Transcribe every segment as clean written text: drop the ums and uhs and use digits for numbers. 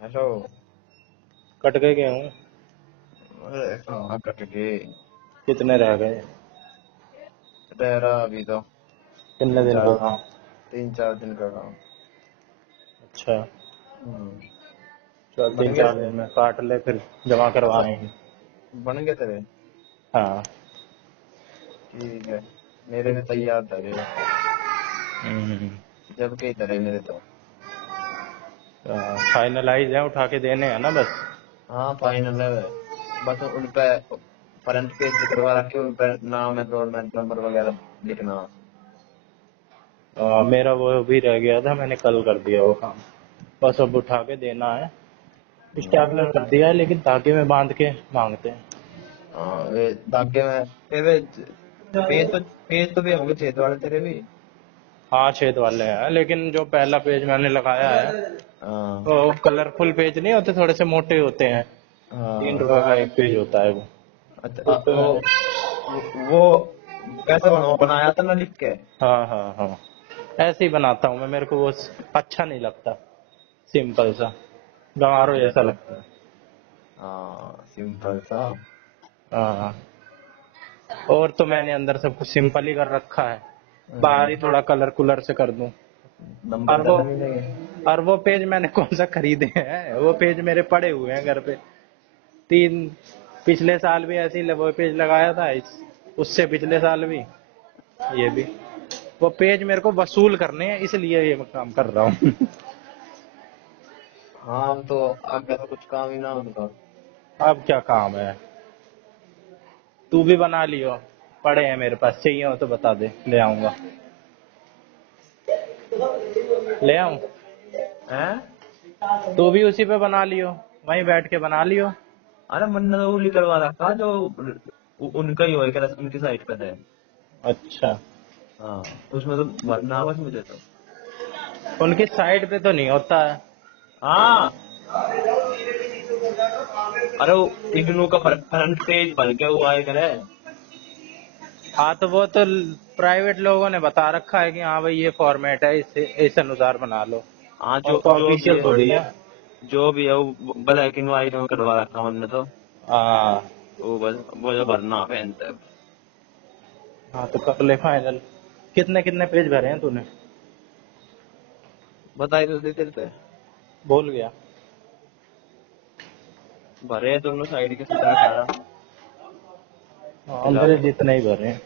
Hello. Cut गए गेहूं? अरे कहाँ कट गए। कितने रह गए? रह रहा अभी तो कितने तीन दिन चार का काम? 3-4 दिन का काम। अच्छा। हम्म, चल बन तीन गया। चार दिन में काट ले, फिर जमा अच्छा, करवाएंगे। बन गए तेरे? हाँ। ठीक है, मेरे में तैयार धरे हो, हम्म। जब के ही धरे मेरे तो। फाइनलाइज है, उठा के देने हैं ना बस। हाँ फाइनल है। बस उन पे फ्रंट पेज करवा रखे, उन पे नाम, एनरोलमेंट नंबर वगैरह लिखना। मेरा वो भी रह गया था, मैंने कल कर दिया वो काम। बस अब उठा के देना है। स्टेपलर कर दिया है, लेकिन धागे में बांध के मांगते हैं। हाँ वे धागे में तेरे पेज तो भी होंगे छेद वाले तेरे भी। हाँ छेद वाले हैं, लेकिन जो पहला पेज मैंने लगाया है हाँ वो कलरफुल पेज नहीं होते, थोड़े से मोटे होते हैं। हाँ। 3 रुपए का एक पेज होता है वो। अच्छा उस पे मैंने। वो कैसे बनाया था ना लिख के। हाँ हाँ हाँ, ऐसे ही बनाता हूँ मैं, मेरे को वो अच्छा नहीं लगता, सिंपल सा गंवारो जैसा अच्छा। लगता है। हाँ सिंपल सा। हाँ। और तो मैंने अंदर सब कुछ सिंपल ही कर रखा है, बाहर ही हाँ, थोड़ा कलर कुलर से कर दूं। नंबर और वो डल भी नहीं। और वो पेज मैंने कौन सा खरीदे हैं, वो पेज मेरे पड़े हुए हैं घर पे। तीन पिछले साल भी ऐसे ही वो पेज लगाया था, उससे पिछले साल भी, ये भी। वो पेज मेरे को वसूल करने हैं, इसलिए ये मैं काम कर रहा हूँ। हाँ अब तो आगे तो कुछ काम ही ना होगा। अब क्या काम है? तू भी बना लियो, पड़े हैं मेरे पास, चाहिए हो तो बता दे, ले आऊंगा। ले आऊं? हैं? तू भी उसी पे बना लियो, वहीं बैठ के बना लियो। अरे मैंने तो वो निकलवा रखा जो उनका ही होएगा, उनकी साइड पे है। अच्छा। हाँ उसमें तो भरना बस मुझे तो। उनकी साइड पे तो नहीं होता है। हाँ। अरे वो इग्नू का फ्रंट पेज बन के हुआ है करे। हाँ तो वो तो प्राइवेट लोगों ने बता रखा है कि हाँ भाई ये फॉर्मेट है, इसे इस अनुसार बना लो। हाँ और तो जो भी ऑफिशियल है, थोड़ी है। जो भी है वो ब्लैक एंड व्हाइट में करवा रखा हमने तो। हाँ। वो बस वो जो भरना पहनता है। हाँ तो कर ले फाइनल। कितने कितने पेज भरे हैं तूने? बताई तो दे तेरे पे। भूल गया। भरे हैं दोनों साइड के 17-18। हाँ मिला मेरे के। जितने ही भरे हैं।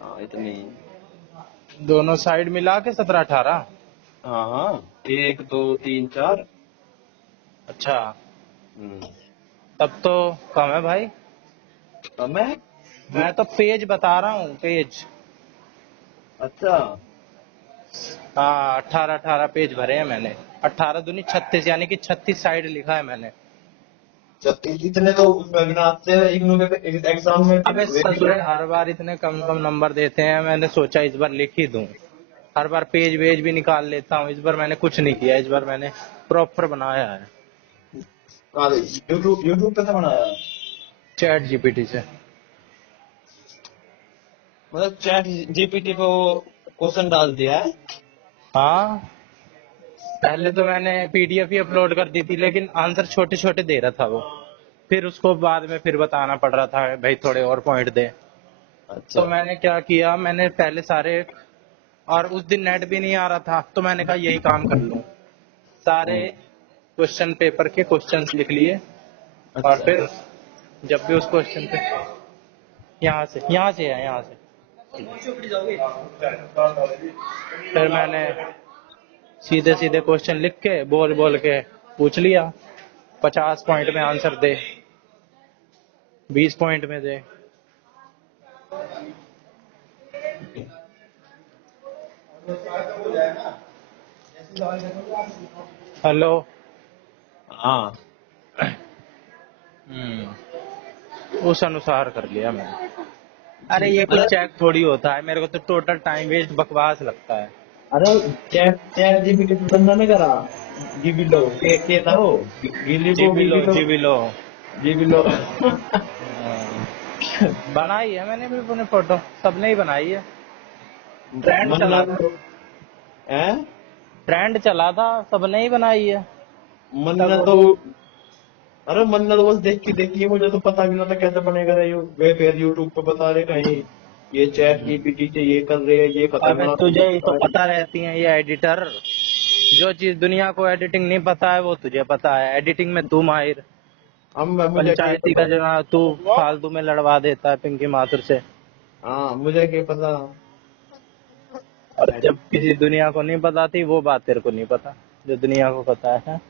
हाँ इतनी ही। दोनों साइड मिला के 17-18। हाँ हाँ, 1 2 3 4। अच्छा। हम्म। तब तो कम है भाई। अब मैं। मैं तो पेज बता रहा हूँ, पेज। अच्छा। हाँ 18-18 पेज भरे हैं मैंने। 18 दूनी 36, यानी कि 36 साइड लिखा है मैंने। इतने तो बनाते हैं इग्नू के एग्जाम में भी अबे वे भी तो। सर हर बार इतने कम कम नंबर देते हैं, मैंने सोचा इस बार लिख ही दूं। हर बार पेज वेज भी निकाल लेता हूँ, इस बार मैंने कुछ नहीं किया, इस बार मैंने प्रॉपर बनाया है। यूट्यूब यूट्यूब पे तो बनाया है। चैट जीपीटी से। मतलब चैट जीपीटी पे वो क्वेश्चन डाल दिया है। हाँ पहले तो मैंने पीडीएफ ही अपलोड कर दी थी, लेकिन आंसर छोटे छोटे दे रहा था वो। फिर उसको बाद में फिर बताना पड़ रहा था, भाई थोड़े और पॉइंट दे। अच्छा। तो मैंने क्या किया, मैंने पहले सारे, और उस दिन नेट भी नहीं आ रहा था, तो मैंने कहा यही काम कर लूं। सारे हम्म। क्वेश्चन पेपर के क्वेश्चंस लिख लिए। और अच्छा। फिर जब भी उस क्वेश्चन पे, यहाँ से है, यहाँ से। फिर मैंने सीधे सीधे क्वेश्चन लिख के बोल बोल के पूछ लिया। 50 पॉइंट में आंसर दे, 20 पॉइंट में दे। हेलो। हाँ। उस अनुसार कर लिया मैंने। अरे ये कुछ मतलब चेक थोड़ी होता है, मेरे को तो टोटल टाइम वेस्ट बकवास लगता है। अरे चैट चैट जीपीटी पे बंदा नहीं करा। गिबिलो के था वो। गिलिबो जीबीलो गिबिलो। जीबीलो। गिबिलो। बनाई है मैंने भी अपने फोटो, सबने ही बनाई है। ट्रेंड मन्ना चला था। है। ट्रेंड चला था, सबने ही बनाई है। मन्ना तब तो, अरे मन्ना तो बस देख के मुझे तो पता भी नहीं था कैसे बनेगा रे। वे फिर यूट्यूब पे बता रहे कहीं ये चैट जीपीटी से ये कर रहे हैं, ये अबे खतरनाक तुझे ही तो है। पता रहती है ये एडिटर। जो चीज दुनिया को एडिटिंग नहीं पता है वो तुझे पता है। एडिटिंग में तू माहिर। हम मुझे क्या ही पंचायती का पता। जो ना तू फालतू में लड़वा देता है पिंकी माथुर से। हाँ मुझे क्या पता। और जब किसी दुनिया को नहीं पता थी वो बात तेरे को नहीं पता जो दुनिया को पता है।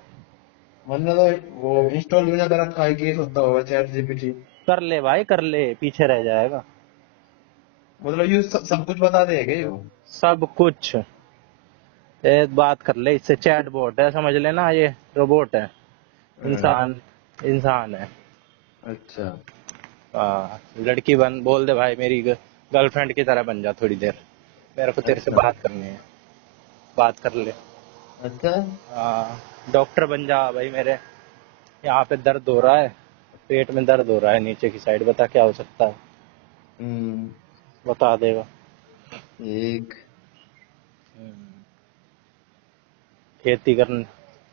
मन्ना तो वो इंस्टॉल भी ना कर रखा है कि होता होगा चैट जीपीटी। कर ले भाई कर ले, पीछे रह जाएगा। मतलब ये सब कुछ बता देगा ये। सब कुछ। एक बात कर ले, इससे चैट बोट है समझ लेना, ये रोबोट है। हाँ, इंसान इंसान है। अच्छा। लड़की बन बोल दे भाई, मेरी गर्लफ्रेंड की तरह बन जा थोड़ी देर, मेरे को तेरे से अच्छा। बात करनी है। बात कर ले। अच्छा। डॉक्टर बन जा भाई मेरे। यहाँ पे दर्द हो रहा है, पेट में दर्द हो रहा है नीचे की साइड, बता क्या हो सकता है। हम्म। बता देगा। एक। खेती करने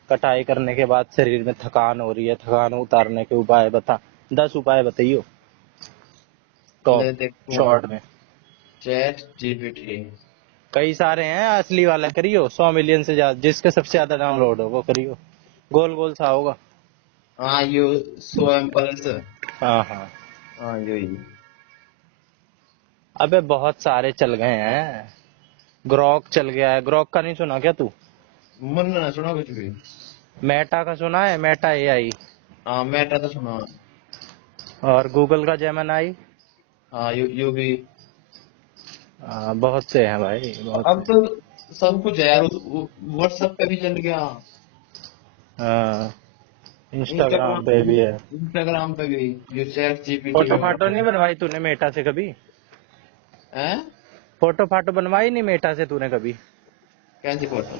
कटाई करने के बाद शरीर में थकान हो रही है, थकान उतारने के उपाय बता। 10 उपाय बताइयो टॉप ले देखो। शॉर्ट में। Chat GPT. कई सारे हैं, असली वाला करियो, 100 मिलियन से ज्यादा, जिसके सबसे ज्यादा डाउनलोड हो वो करियो। गोल गोल सा होगा। हाँ यू सो एम्पल्स। हाँ हाँ। हाँ यही। अबे बहुत सारे चल गए हैं। ग्रॉक चल गया है, ग्रॉक का नहीं सुना क्या तू? मन ना सुना कुछ भी। मेटा का सुना है, मेटा एआई। हाँ मेटा तो सुना। और गूगल का जेमिनी। हाँ यू भी। बहुत से हैं भाई, बहुत अब से। तो सब कुछ है यार। व्हाट्सएप पे भी चल गया। हाँ, इंस्टाग्राम इंस्टाग्राम पे भी है। इंस्टाग्राम पे भी ये चैट जीपीटी फोटो फाटो वगैरह नहीं बनवाई तूने मेटा से कभी? है। फोटो फाटो बनवाई नहीं मेटा से तूने कभी? कैसी फोटो।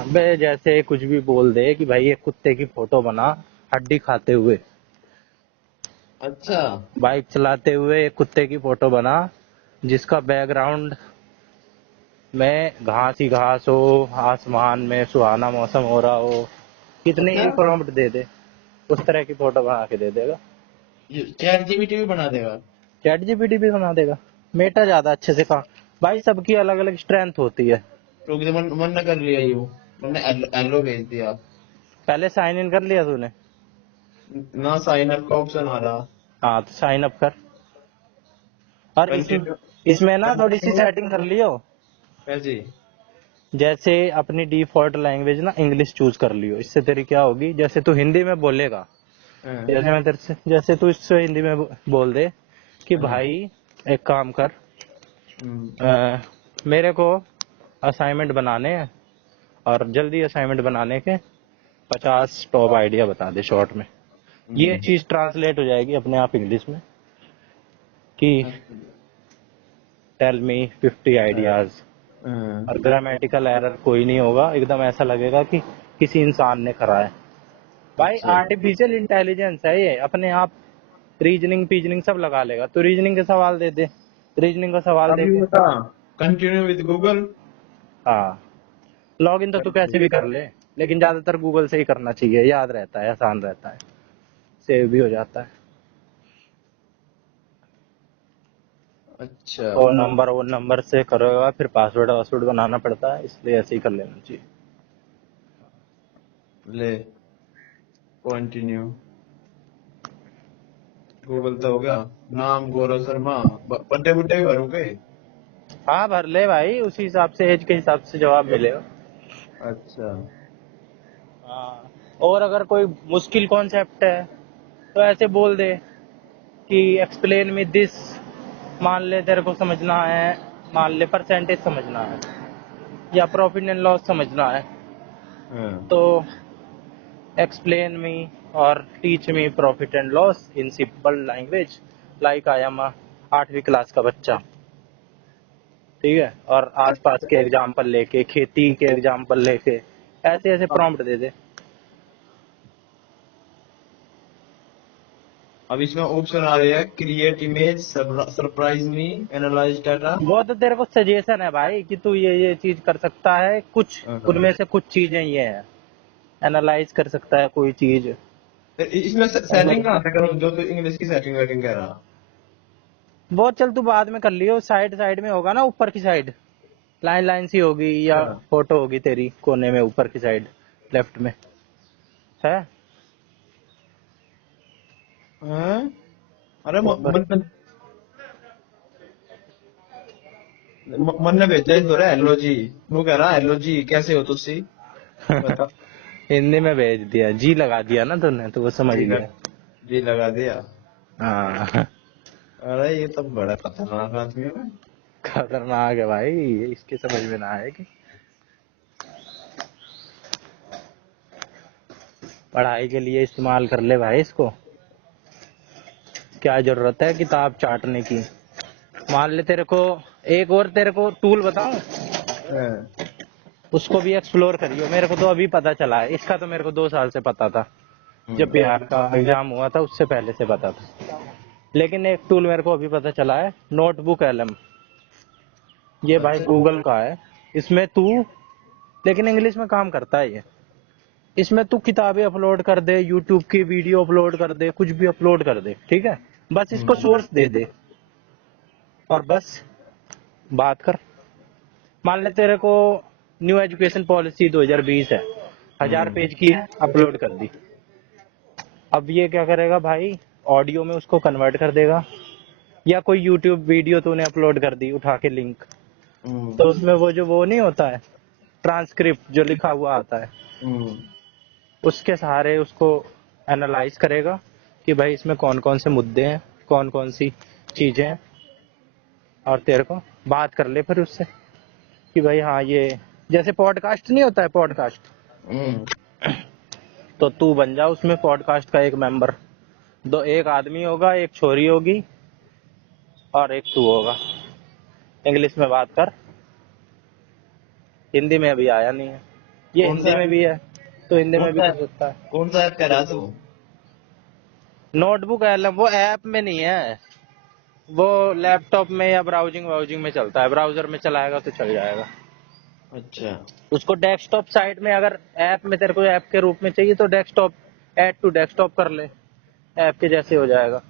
अबे जैसे कुछ भी बोल दे कि भाई एक कुत्ते की फोटो बना, हड्डी खाते हुए, अच्छा। बाइक चलाते हुए एक कुत्ते की फोटो बना, जिसका बैकग्राउंड में घास ही घास हो, आसमान में सुहाना मौसम हो रहा हो, कितनी अच्छा भी प्रॉम्प्ट दे दे उस तरह की फोटो बना के दे देगा। ये चैट जीपीटी भी बना देगा। चैट जीपीटी भी बना देगा। मेटा ज्यादा अच्छे से काम। भाई सबकी अलग अलग स्ट्रेंथ होती है। तो किसी मन न कर लिया यू। मैंने एलो भेज दिया। पहले साइन इन कर लिया तूने? ना साइन अप का ऑप्शन आ रहा। हाँ तो साइन अप कर। और कंटिन्यू। इसमें ना थोड़ी सी कंटिन्यू। सेटिंग कर लियो। कैसी। जैसे अपनी डिफॉल्ट लैंग्वेज ना इंग्लिश चूज कर लियो, इससे तेरी क्या होगी, जैसे तू हिंदी में बोलेगा, हाँ, जैसे मैं तेरे से, जैसे तू इससे हिंदी में बोल दे कि हाँ, भाई एक काम कर, हम्म, मेरे को असाइनमेंट बनाने हैं, और जल्दी असाइनमेंट बनाने के 50 टॉप आइडिया बता दे शॉर्ट में। ये हम्म, चीज ट्रांसलेट हो जाएगी अपने आप इंग्लिश में कि अच्छा, टेल मी 50 आइडियाज। हाँ, और ग्रामेटिकल एरर कोई नहीं होगा, एकदम ऐसा लगेगा कि किसी इंसान ने करा है। भाई अच्छा। आर्टिफिशियल इंटेलिजेंस है ये, अपने आप रीजनिंग पीजनिंग सब लगा लेगा। तो रीजनिंग के सवाल दे दे, रीजनिंग का सवाल दे अभी के। बता। Continue with Google. हाँ, लॉग इन तो तू कैसे भी कर ले, लेकिन ज्यादातर गूगल से ही करना चाहिए, याद रहता है, आसान रहता है, सेव भी हो जाता है। अच्छा। वो नंबर से करोगा फिर पासवर्ड वासवर्ड बनाना पड़ता है, इसलिए ऐसे ही कर लेना चाहिए। ले कंटिन्यू। गूगल तो हो गया। नाम गौरव शर्मा। बर्थडे बुड्डे भी भरूंगे। हाँ भर ले भाई, उसी हिसाब से एज के हिसाब से जवाब मिलेगा। अच्छा। हाँ, और अगर कोई मुश्किल कॉन्सेप्ट है तो ऐसे बोल दे कि एक्सप्लेन मी दिस। मान ले तेरे को समझना है, मान ले परसेंटेज समझना है या प्रॉफिट एंड लॉस समझना है, हाँ, तो एक्सप्लेन मी और teach me profit and loss in simple language like I am 8वीं क्लास का बच्चा। ठीक है, और आसपास के एग्जाम्पल लेके, खेती के एग्जाम्पल लेके, ऐसे ऐसे प्रॉम्प्ट दे दे। अब इसमें ऑप्शन आ रहे हैं create image surprise me analyse data. वो तो तेरे को सजेशन है भाई कि तू ये चीज कर सकता है, कुछ हाँ, उनमें से कुछ चीजें ये हैं, एनालाइज कर सकता है कोई चीज। इसमें सेटिंग कहाँ से करूँ, जो तो इंग्लिश की सेटिंग वेटिंग कह रहा। वो चल तू बाद में कर लियो, साइड साइड में होगा ना, ऊपर की साइड लाइन लाइन सी होगी, या हाँ। फोटो होगी तेरी कोने में ऊपर की साइड लेफ्ट में है। हाँ? अरे ऊपर मन ने भेजा ही तो रहा हेलो जी। वो कह रहा हेलो जी कैसे हो तुसी, बता। हिंदी में भेज दिया, जी लगा दिया ना तूने, तो वो समझ जी गया। जी लगा दिया। हाँ। अरे ये तो बड़ा खतरनाक आदमी है। खतरनाक है भाई, ये इसके समझ में ना आए कि पढ़ाई के लिए इस्तेमाल कर ले भाई इसको। क्या जरूरत है किताब चाटने की। मान ले तेरे को एक और तेरे को टूल बताऊं, हाँ। उसको भी एक्सप्लोर करियो। मेरे को तो अभी पता चला है, इसका तो मेरे को 2 साल से पता था, जब हम्म। बिहार का एग्जाम हुआ था उससे पहले से पता था। लेकिन एक टूल मेरे को अभी पता चला है, नोटबुक एलएम। ये भाई अच्छा। गूगल का है। इसमें तू, लेकिन इंग्लिश में काम करता है ये। इसमें तू किताबें अपलोड कर दे, यूट्यूब की वीडियो अपलोड कर दे, कुछ भी अपलोड कर दे, ठीक है। बस इसको हम्म। सोर्स दे दे और बस बात कर। मान ले तेरे को न्यू एजुकेशन पॉलिसी 2020 है, 1000 पेज की है, अपलोड कर दी। अब ये क्या करेगा भाई, ऑडियो में उसको कन्वर्ट कर देगा, या कोई यूट्यूब वीडियो तूने अपलोड कर दी उठा के लिंक, तो हम्म। उसमें वो नहीं होता है ट्रांसक्रिप्ट जो लिखा हुआ आता है, हम्म। उसके सहारे उसको एनालाइज करेगा कि भाई इसमें कौन कौन से मुद्दे हैं, कौन कौन सी चीजें हैं, और तेरे को बात कर ले फिर उससे कि भाई हाँ ये, जैसे पॉडकास्ट नहीं होता है पॉडकास्ट, हम्म। तो तू बन जा उसमें पॉडकास्ट का एक मेंबर। दो, एक आदमी होगा, एक छोरी होगी, और एक तू होगा। इंग्लिश में बात कर, हिंदी में अभी आया नहीं है, ये कौन हिंदी सा में भी है तो हिंदी कौन में भी सा कर सकता है। कौन सा ऐप कह रहा तू। नोटबुक एलएम वो ऐप में नहीं है, वो लैपटॉप में या ब्राउजिंग वाउजिंग में चलता है, ब्राउजर में चलाएगा तो चल जाएगा। अच्छा। उसको डेस्कटॉप साइट में, अगर ऐप में तेरे को ऐप के रूप में चाहिए तो डेस्कटॉप, ऐड टू डेस्कटॉप कर ले, ऐप के जैसे हो जाएगा।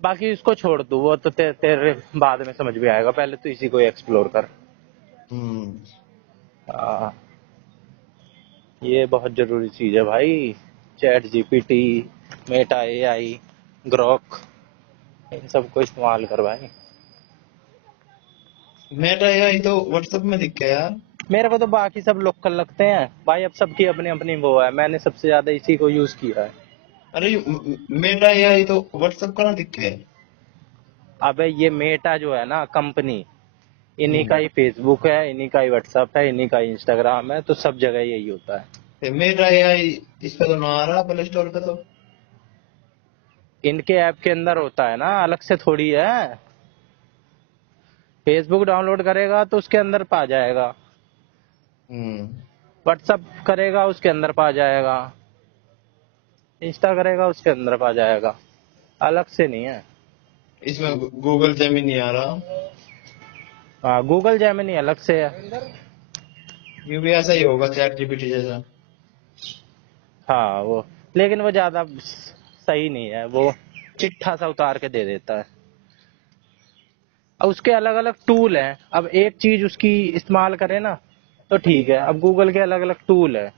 बाकी इसको छोड़ दू, वो तो तेरे बाद में समझ में आएगा, पहले तो इसी को एक्सप्लोर कर। हम्म। आ, ये बहुत जरूरी चीज है भाई। ChatGPT, Meta AI, Grok, इन सबको इस्तेमाल कर भाई। मेरा ये तो व्हाट्सएप में दिख गया यार। मेरे को तो बाकी सब लोकल लगते हैं भाई, अब सबकी अपनी अपनी वो है, मैंने सबसे ज्यादा इसी को यूज किया है। अरे मेरा ये तो व्हाट्सएप का ना दिख गया। अबे ये मेटा जो है ना कंपनी, इन्हीं का हम्म। ही फेसबुक है, इन्हीं का ही व्हाट्सएप है, इन्हीं का ही इंस्टाग्राम है, तो सब जगह यही होता है। मेरा ये इस पे तो ना आ रहा प्ले स्टोर पे तो। इनके ऐप के अंदर होता है ना, अलग से थोड़ी है। फेसबुक डाउनलोड करेगा तो उसके अंदर पा जाएगा, हम्म। व्हाट्सएप करेगा उसके अंदर पा जाएगा, इंस्टा करेगा उसके अंदर पा जाएगा, अलग से नहीं है। इसमें गूगल जेमिनी आ रहा। हाँ गूगल जेमिनी अलग से है। ये भी ऐसा ही होगा चैट जीपीटी जैसा। हाँ वो, लेकिन वो ज्यादा सही नहीं है, वो चिट्ठा सा उतार के दे देता है। अब उसके अलग अलग टूल हैं, अब एक चीज उसकी इस्तेमाल करे ना तो ठीक है। अब गूगल के अलग अलग टूल है,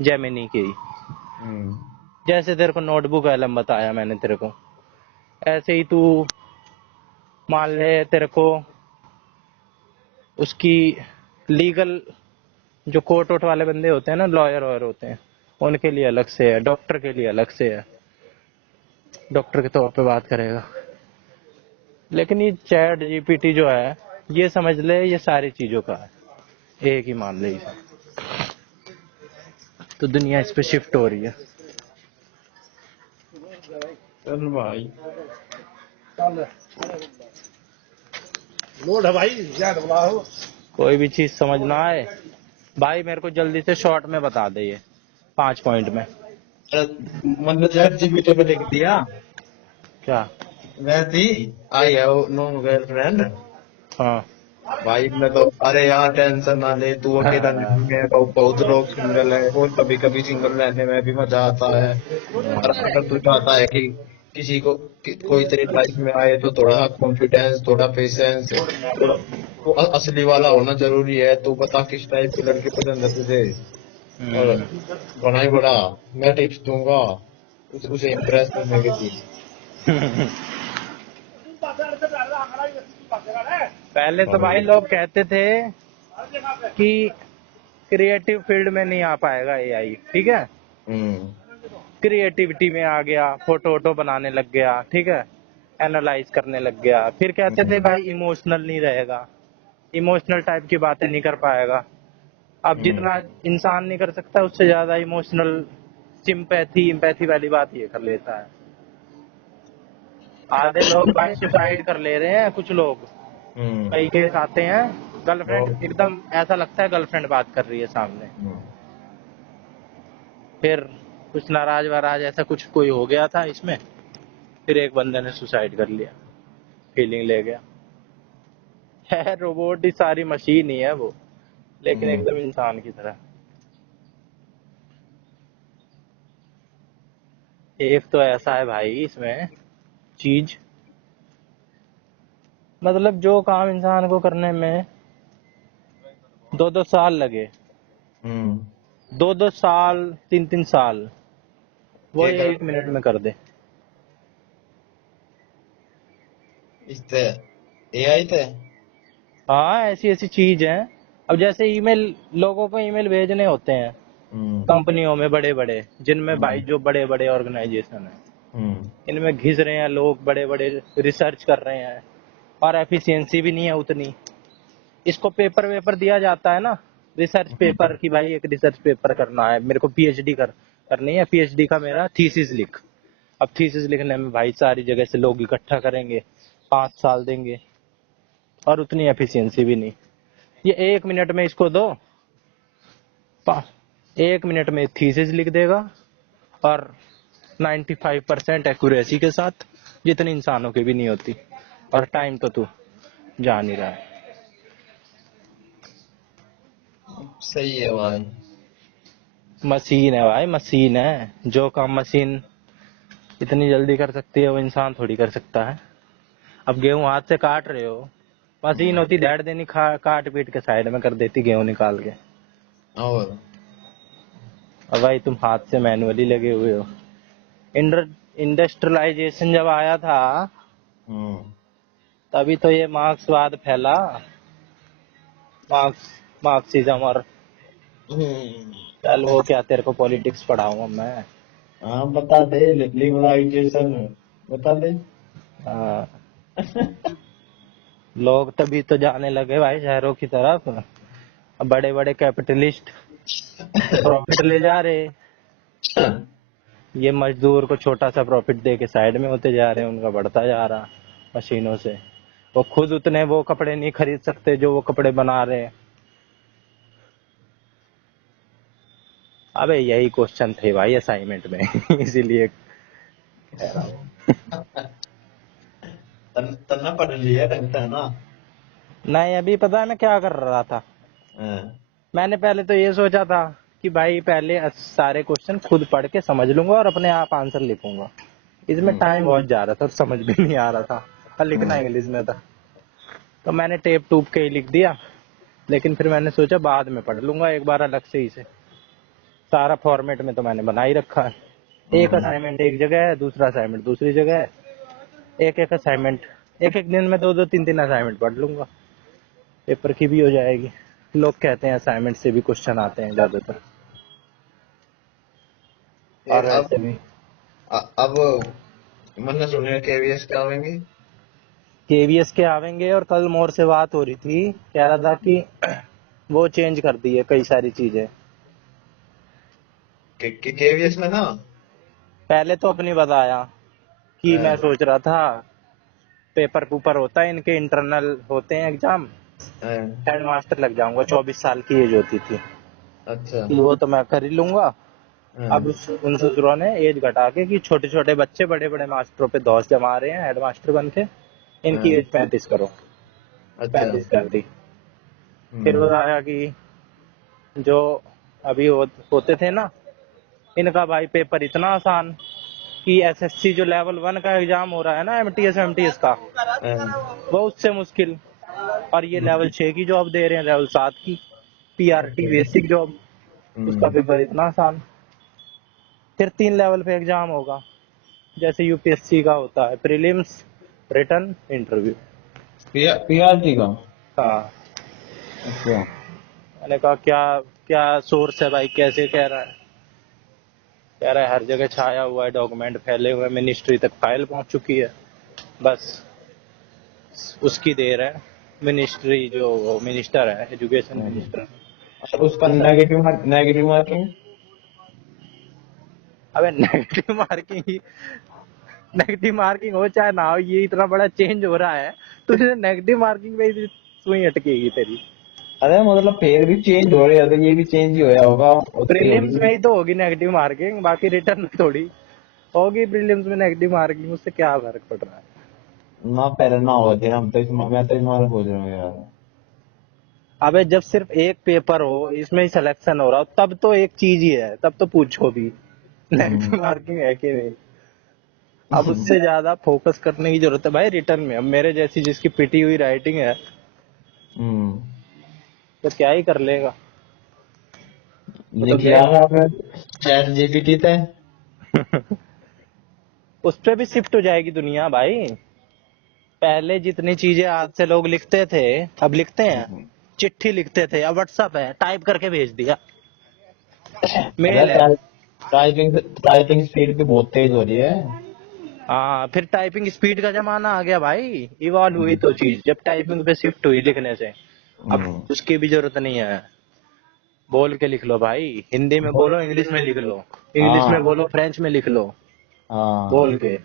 जेमिनी के ही, हम्म। जैसे तेरे को नोटबुक एलएम बताया मैंने तेरे को, ऐसे ही तू मान ले तेरे को उसकी लीगल, जो कोर्ट वोट वाले बंदे होते हैं ना, लॉयर वॉयर होते हैं, उनके लिए अलग से है, डॉक्टर के लिए अलग से है, डॉक्टर के तौर पे बात करेगा। लेकिन ये चैट जीपीटी जो है, ये समझ ले ये सारी चीजों का है, एक ही मान ले इसे। तो दुनिया इस पे शिफ्ट हो रही है। चल भाई। लोड है भाई, याद बुलाओ। कोई भी चीज समझ ना आए भाई, मेरे को जल्दी से शॉर्ट में बता दे, ये 5 पॉइंट में। मतलब चैट जीपीटी पे लिख दिया। क्या? वैसे ही आई हैव नो गर्लफ्रेंड, हाँ भाई मैं तो, अरे यार टेंशन ना ले, तू अकेला नहीं है, बहुत लोग सिंगल है, और कभी कभी सिंगल रहने में भी मजा आता है। और अगर तू चाहता है कि किसी को कोई तेरी लाइफ में आए, तो थोड़ा कॉन्फिडेंस, थोड़ा पेशेंस, थोड़ा वो असली वाला होना जरूरी है। तू बता किस टाइप की लड़की पसंद है तुझे, और बड़ा ही बड़ा मैं टिप्स दूंगा उसे इम्प्रेस करने के लिए। पहले तो भाई लोग कहते थे कि क्रिएटिव फील्ड में नहीं आ पाएगा एआई, ठीक है। हम्म। क्रिएटिविटी में आ गया, फोटो वोटो बनाने लग गया, ठीक है, एनालाइज करने लग गया। फिर कहते थे भाई इमोशनल नहीं रहेगा, इमोशनल टाइप की बातें नहीं कर पाएगा। अब हम्म। जितना इंसान नहीं कर सकता, उससे ज्यादा इमोशनल सिंपैथी इम्पैथी वाली बात ये कर लेता है। आधे लोग भाई सुसाइड कर ले रहे हैं, कुछ लोग। हम्म। कई केस आते हैं, और गर्लफ्रेंड एकदम ऐसा लगता है गर्लफ्रेंड बात कर रही है सामने, फिर कुछ नाराज वाराज ऐसा कुछ कोई हो गया था इसमें, फिर एक बंदे ने सुसाइड कर लिया, फीलिंग ले गया। है रोबोट ही, सारी मशीन ही है वो, लेकिन हम्म। एकदम इंसान की तरह। एक तो ऐसा है भाई इसमें चीज, मतलब जो काम इंसान को करने में 2-2 साल लगे, हम्म। 2-2 साल, 3-3 साल, वो क्या ये कर 1 मिनट में कर दे। इससे एआई थे। हाँ, ऐसी ऐसी चीज है। अब जैसे ईमेल, लोगों को ईमेल भेजने होते हैं हम्म। कंपनियों में, बड़े बड़े, जिनमें भाई हम्म। जो बड़े बड़े ऑर्गेनाइजेशन है, हम्म। इनमें घिस रहे हैं लोग, बड़े बड़े रिसर्च कर रहे हैं, और एफिशिएंसी भी नहीं है उतनी। इसको पेपर वेपर दिया जाता है ना, रिसर्च पेपर, कि भाई एक रिसर्च पेपर करना है मेरे को, पीएचडी करनी है, पीएचडी का मेरा थीसिस लिख। अब थीसिस लिखने में भाई सारी जगह से लोग इकट्ठा करेंगे, 5 साल देंगे, और उतनी एफिशिएंसी भी नहीं। ये 1 मिनट में इसको दो, 1 मिनट में थीसिस लिख देगा, और 95% एक्यूरेसी के साथ, जितनी इंसानों की भी नहीं होती। और टाइम तो तू जान ही रहा है। सही है भाई। मशीन है भाई, मशीन है। जो काम मशीन इतनी जल्दी कर सकती है, वो इंसान थोड़ी कर सकता है। अब गेहूं हाथ से काट रहे हो, मशीन होती दौड़ देनी, काट पीट के साइड में कर देती गेहूं निकाल के। और अब भाई तुम हाथ से मैनुअली लगे हुए हो। इंडस्ट्रियलाइजेशन जब आया था, हम्म। तभी तो ये मार्क्सवाद फैला, मार्क्सिज्म। और चल वो क्या, तेरे को पॉलिटिक्स पढ़ाऊंगा मैं। हाँ बता दे, लिबरलाइजेशन बता दे। हाँ, लोग तभी तो जाने लगे भाई शहरों की तरफ। अब बड़े बड़े कैपिटलिस्ट प्रॉफिट ले जा रहे, ये मजदूर को छोटा सा प्रॉफिट दे के साइड में होते जा रहे हैं, उनका बढ़ता जा रहा मशीनों से। वो खुद उतने वो कपड़े नहीं खरीद सकते जो वो कपड़े बना रहे हैं। अबे यही क्वेश्चन थे भाई असाइनमेंट में इसीलिए कह रहा हूँ। तना पढ़ लिया लगता है ना। नहीं, अभी पता है मैं क्या कर रहा था। हाँ। मैंने पहले तो ये सोचा था कि भाई पहले सारे क्वेश्चन खुद पढ़ के समझ लूंगा और अपने आप आंसर लिखूंगा। इसमें टाइम बहुत जा रहा था और समझ भी नहीं आ रहा था, और लिखना इंग्लिश में था, तो मैंने टेप टूप के ही लिख दिया। लेकिन फिर मैंने सोचा बाद में पढ़ लूंगा एक बार अलग से इसे। सारा फॉर्मेट में तो मैंने बना ही रखा है। एक असाइनमेंट एक जगह है, दूसरा असाइनमेंट दूसरी जगह है। एक एक असाइनमेंट, एक एक दिन में 2-2 3-3 असाइनमेंट पढ़ लूंगा, पेपर की भी हो जाएगी। लोग कहते हैं असाइनमेंट से भी क्वेश्चन आते हैं ज्यादातर, फिर और वैसे भी अब मैंने सुने केवीएस क्या आवेंगे। केवीएस के आवेंगे। और कल मोर से बात हो रही थी, कह रहा था कि वो चेंज कर दी है कई सारी चीजें। केवीएस में ना। पहले तो अपनी बताया कि मैं हाँ। सोच रहा था पेपर पुपर होता है इनके, इंटरनल होते हैं एग्जाम, हाँ। हेड मास्टर लग जाऊंगा, 24 साल की एज होती थी, अच्छा। कि वो तो मैं कर ही लूंगा। अब हाँ। उन सूत्रों ने एज घटा के कि छोटे छोटे बच्चे बड़े बड़े मास्टरों पे धौंस जमा रहे हैं हेड मास्टर बन के, इनकी हाँ। एज 35 करो, अच्छा। 35 कर दी। फिर बताया कि जो अभी होते थे ना, इनका भाई पेपर इतना आसान कि एसएससी जो लेवल 1 का एग्जाम हो रहा है ना, एमटीएस का, वो उससे मुश्किल। और ये लेवल 6 की जॉब दे रहे हैं, लेवल 7 की पीआरटी बेसिक जॉब, उसका पेपर इतना आसान। फिर 3 लेवल पे एग्जाम होगा, जैसे यूपीएससी का होता है, प्रीलिम्स, रिटन, इंटरव्यू। पीआरटी का। हाँ। अच्छा। मैंने कहा क्या क्या सोर्स है भाई, कैसे कह रहा है? कह रहा है हर जगह छाया हुआ है, डॉक्यूमेंट फैले हुए हैं, मिनिस्ट्री तक फाइल पहुंच चुकी है, बस उसकी देर है। मिनिस्ट्री जो मिनिस्टर है, एजुकेशन मिनिस्टर। और उसका नेगेटिव मार्किंग। अबे नेगेटिव मार्किंग ही, नेगेटिव मार्किंग हो चाहे ना हो, ये इतना बड़ा चेंज हो रहा है, तुझे नेगेटिव मार्किंग में ही सुई अटकेगी तेरी। अरे मतलब फिर भी चेंज हो रहे हैं, तो ये भी चेंज ही होया होगा उसकी प्रीलिम्स में होगी। ही तो होगी नेगेटिव मार्किंग, बाकी रिटर्न में थोड़ी होगी। प्रीलिम्स में नेगेटिव मार्किंग, उससे क्या फर्क पड़ रहा है? ना पहले ना होते, हम तो मैं तो इसमें सोच रहा हूँ यार। अबे जब सिर्फ एक पेपर हो, इसमें ही सिलेक्शन हो रहा हो, तब तो एक चीज ही है, तब तो पूछो भी नेगेटिव मार्किंग है कि नहीं। अब उससे ज्यादा फोकस करने की जरूरत है भाई रिटर्न में। अब मेरे जैसी जिसकी पिटी हुई राइटिंग है, हम्म। तो क्या ही कर लेगा। वो तो लिख लिया देख। आपने चैट जीपीटी पे। उस पे भी शिफ्ट हो जाएगी दुनिया भाई। पहले जितनी चीजें आज से लोग लिखते थे, अब लिखते हैं? चिट्ठी लिखते थे, अब व्हाट्सएप है, टाइप करके भेज दिया। अरे मेल है। टाइपिंग टाइपिंग स्पीड भी बहुत तेज हो रही है। हाँ, फिर टाइपिंग स्पीड का जमाना आ गया भाई। इवॉल्व हुई तो चीज जब टाइपिंग पे शिफ्ट हुई लिखने से। अब उसकी भी जरूरत नहीं है। बोल के लिख लो भाई, हिंदी में बोलो, इंग्लिश में लिख लो, इंग्लिश में हाँ बोलो, फ्रेंच में लिख लो, हाँ। बोल के।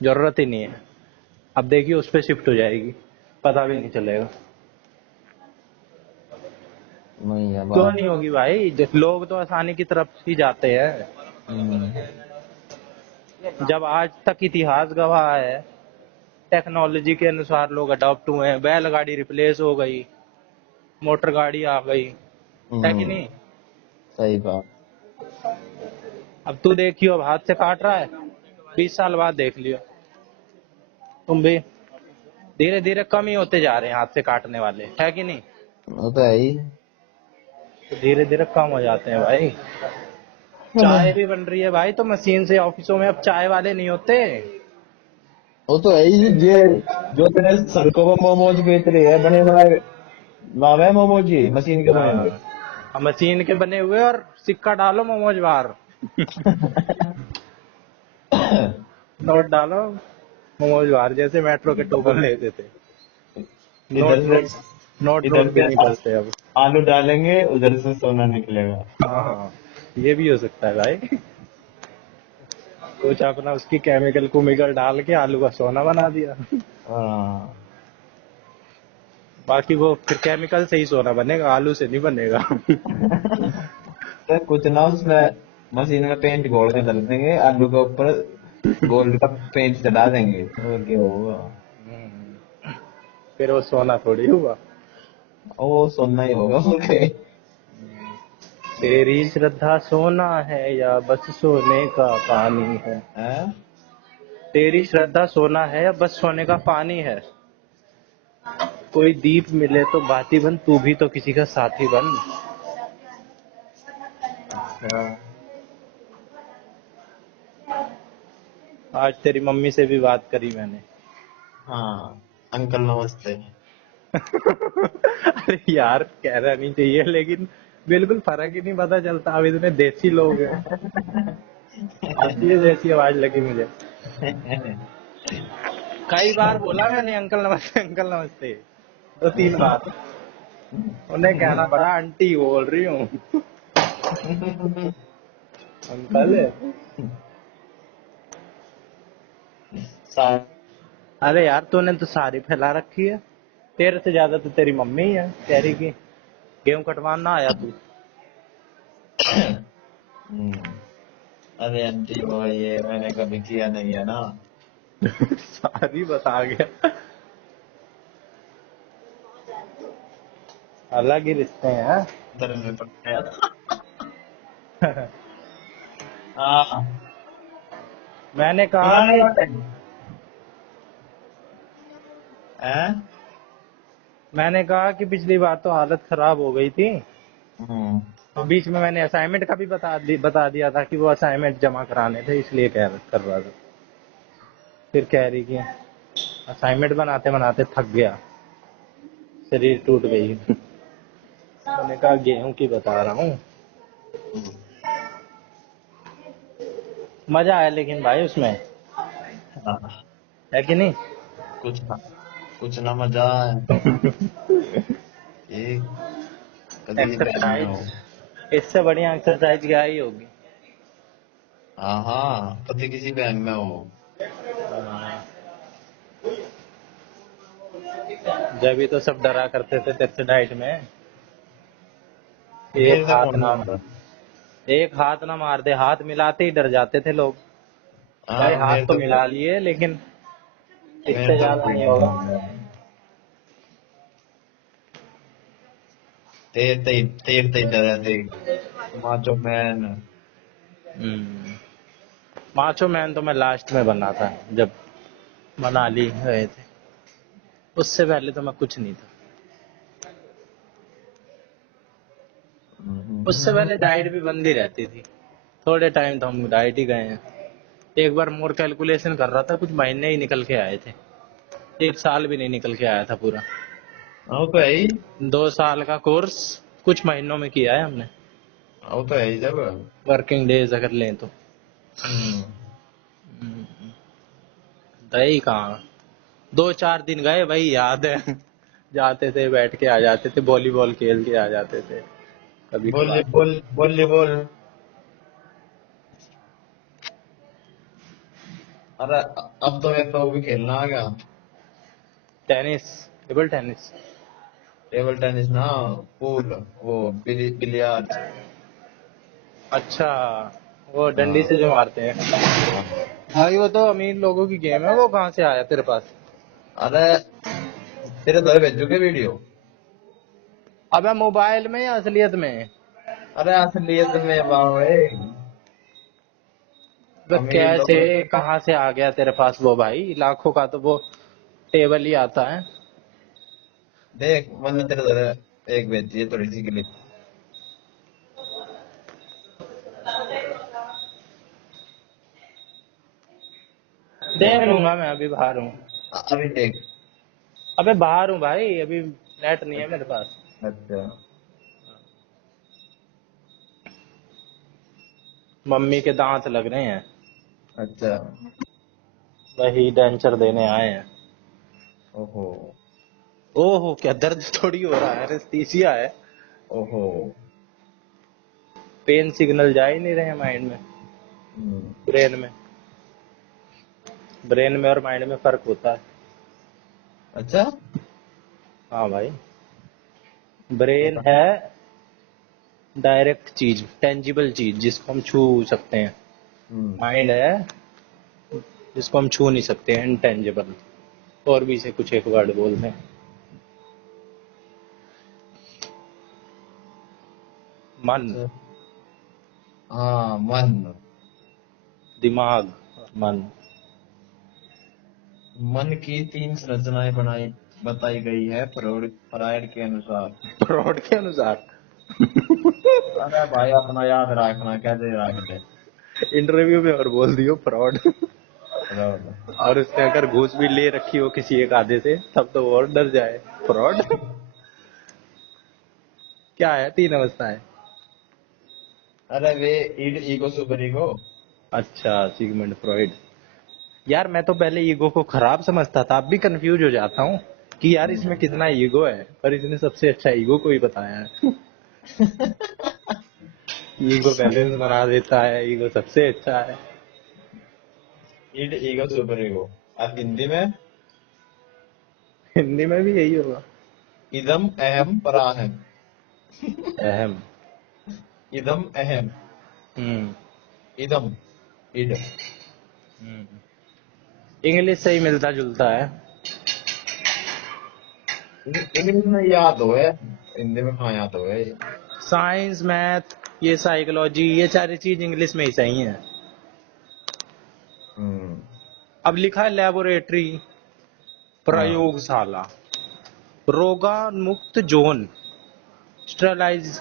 जरूरत ही नहीं है। अब देखिए उस पे शिफ्ट हो जाएगी, पता भी नहीं चलेगा। वही है क्यों बात। नहीं होगी भाई? लोग तो आसानी की तरफ ही जाते हैं। हम्म। जब आज तक इतिहास गवाह है, टेक्नोलॉजी के अनुसार लोग अडॉप्ट हुए हैं, बैलगाड़ी रिप्लेस हो गई, मोटर गाड़ी आ गई, है कि नहीं? सही बात। अब तू देखियो, अब हाथ से काट रहा है, 20 साल बाद देख लियो तुम भी, धीरे धीरे कम ही होते जा रहे हैं हाथ से काटने वाले, है कि नहीं? वो तो है ही। तो धीरे धीरे कम हो जाते हैं भाई। चाय भी बन रही है भाई, तो मशीन से ऑफिसों में अब चाय वाले नहीं होते। वो तो है ही। ये जो तेरे सड़कों पर मोमोज बेच रहे हैं बने बनाए, नाम है मोमोज, ये मशीन के बने हुए। अब मशीन के बने हुए, और सिक्का डालो मोमोज बाहर, नोट डालो मोमोज बाहर, जैसे मेट्रो के टोकन लेते थे। इधर नोट से नोट नोट इधर नोट भी से नहीं चलते अब। आलू डालेंगे, उधर से सोना निकलेगा। हाँ, ये भी हो सकता है भाई। कुछ अपना उसकी केमिकल कुमिकल डाल के आलू का सोना बना दिया। हाँ। बाकी वो फिर केमिकल से ही सोना बनेगा, आलू से नहीं बनेगा। तो कुछ ना उसमें मशीन में पेंट घोल के डाल देंगे, आलू के ऊपर गोल्ड का पेंट चढ़ा देंगे, और क्या होगा। फिर वो सोना थोड़ी हुआ। वो सोना ही होगा ओके। तेरी श्रद्धा सोना है या बस सोने का पानी है? हैं? तेरी श्रद्धा सोना है या बस सोने का पानी है? कोई दीप मिले तो बाती बन, तू भी तो किसी का साथी बन। अच्छा। आज तेरी मम्मी से भी बात करी मैंने। हाँ अंकल नमस्ते। अरे यार, कहना नहीं चाहिए, लेकिन बिल्कुल फर्क ही नहीं पता चलता। अब इतने देसी लोग हैं, असली जैसी आवाज लगी मुझे। कई बार बोला मैंने अंकल नमस्ते, अंकल नमस्ते, 2-3 बार। उन्हें कहना पड़ा आंटी बोल रही हूँ, अंकल। सा- अरे यार, तूने तो सारी फैला रखी है। तेरे से ज्यादा तो तेरी मम्मी ही है, कह रही कि गेहूं कटवाना ना आया तू। हम्म, अरे आंटी वो ये मैंने कभी किया नहीं है ना। सारी बता गया। अलग ही रिश्ते हैं। इधर में पकड़ाया हाँ मैंने कहा पुराने कि वाले हैं। पिछली बार तो हालत खराब हो गई थी। हम्म तो बीच में मैंने असाइनमेंट का भी बता दिया था कि वो असाइनमेंट जमा कराने थे, इसलिए कर रहा था। फिर कह रही कि असाइनमेंट बनाते बनाते थक गया, शरीर टूट गई। मैंने कहा गेहूं की बता रहा हूँ। मजा आया लेकिन भाई उसमें, हाँ, है कि नहीं? कुछ ना कुछ ना मजा है ये कभी बैन में हो। एक्सरसाइज इससे बढ़िया एक्सरसाइज क्या ही होगी। हाँ हाँ कभी किसी बैंक में हो। जब भी तो सब डरा करते थे तेरे से डाइट में। मेरे एक से हाथ कौन ना मारता। एक हाथ ना मार दे, हाथ मिलाते ही डर जाते थे लोग। भाई हाँ हाथ तो मिला लिए, लेकिन मेरे इससे तो ज्यादा कोई नहीं नहीं होगा। मारता। तेर ते डरा थे माचो मैन। माचो मैन तो मैं लास्ट में बना था, जब मनाली गए थे। उससे पहले तो मैं कुछ नहीं था। उससे पहले डाइट भी बंद ही रहती थी। थोड़े टाइम तो हम डाइट ही गए हैं। एक बार मोर कैलकुलेशन कर रहा था, कुछ महीने ही निकल के आए थे। एक साल भी नहीं निकल के आया था पूरा। वो तो है ही। 2 साल का कोर्स कुछ महीनों में किया है हमने, वो तो है ही जब। वर्किंग डेज अगर लें तो। हम्म गए कहाँ, 2-4 दिन गए भाई, याद है। जाते थे, बैठ के आ जाते थे, वॉलीबॉल खेल के आ जाते थे कभी बोल कभार। बोल बोल बोल। अरे अब तो मैं तो वो भी खेलना आ गया। Tennis, table tennis. Table tennis ना पूल वो बिलियर्ड्स। अच्छा, वो डंडी हाँ से जो मारते हैं। हाँ। भाई वो तो अमीर लोगों की गेम है, वो कहाँ से आया तेरे पास? अरे तेरे घर भेजू के वीडियो। अबे मोबाइल में या असलियत में? अरे असलियत में बावे तो अमीर कैसे, लोग। कहाँ से आ गया तेरे पास वो भाई? लाखों का तो वो टेबल ही आता है। देख मैंने तेरे घर एक भेजी है थोड़ी सी क्लिप। देख लूंगा, मैं अभी बाहर हूँ। अभी देख। अबे बाहर हूँ भाई, अभी नेट नहीं है मेरे पास। अच्छा मम्मी के दांत लग रहे हैं, अच्छा। वही डेंचर देने आए हैं। ओहो ओहो, क्या दर्द थोड़ी हो रहा है, एनेस्थीसिया है। ओहो। पेन सिग्नल जा ही नहीं रहे हैं माइंड में, हम्म, ब्रेन में। ब्रेन में और माइंड में फर्क होता है। अच्छा। हाँ भाई, ब्रेन है डायरेक्ट चीज, टेंजिबल चीज जिसको हम छू सकते हैं। हम्म माइंड है जिसको हम छू नहीं सकते, इनटेंजिबल। और भी से कुछ एक वर्ड बोलते हैं। मन, अच्छा। हाँ मन। दिमाग और मन। मन की 3 संरचनाएं बनाई बताई गई है फ्रायड के अनुसार। फ्रॉड के अनुसार। अरे भाई अपना याद रखना कैसे रखते। इंटरव्यू में और बोल दियो फ्रॉड। फ्रॉड। और उसने अगर घूस भी ले रखी हो किसी एक आधे से, तब तो वो और डर जाए। फ्रॉड क्या है, 3 अवस्थाएं? अरे वे ईड ईगो सुपर ईगो। अच्छा, सिगमंड फ्रॉइड। यार मैं तो पहले ईगो को खराब समझता था, अब भी कंफ्यूज हो जाता हूँ कि यार इसमें कितना ईगो है, पर इसने सबसे अच्छा ईगो को ही बताया है। ईगो बैलेंस बना देता है, ईगो सबसे अच्छा है। ईड ईगो सुपर ईगो। अब हिंदी में हिंदी में भी यही होगा। इदम अहम पराहम। अहम। इदम अहम। हम्म। इदम इड। इंग्लिश से ही मिलता जुलता है। इंग्लिश में याद हो है हिंदी में कहाँ याद हो गए? साइंस, मैथ, ये साइकोलॉजी, ये सारी चीज इंग्लिश में ही सही है। हम्म। अब लिखा है लेबोरेटरी, हाँ। प्रयोगशाला, रोगाण मुक्त zone, sterilise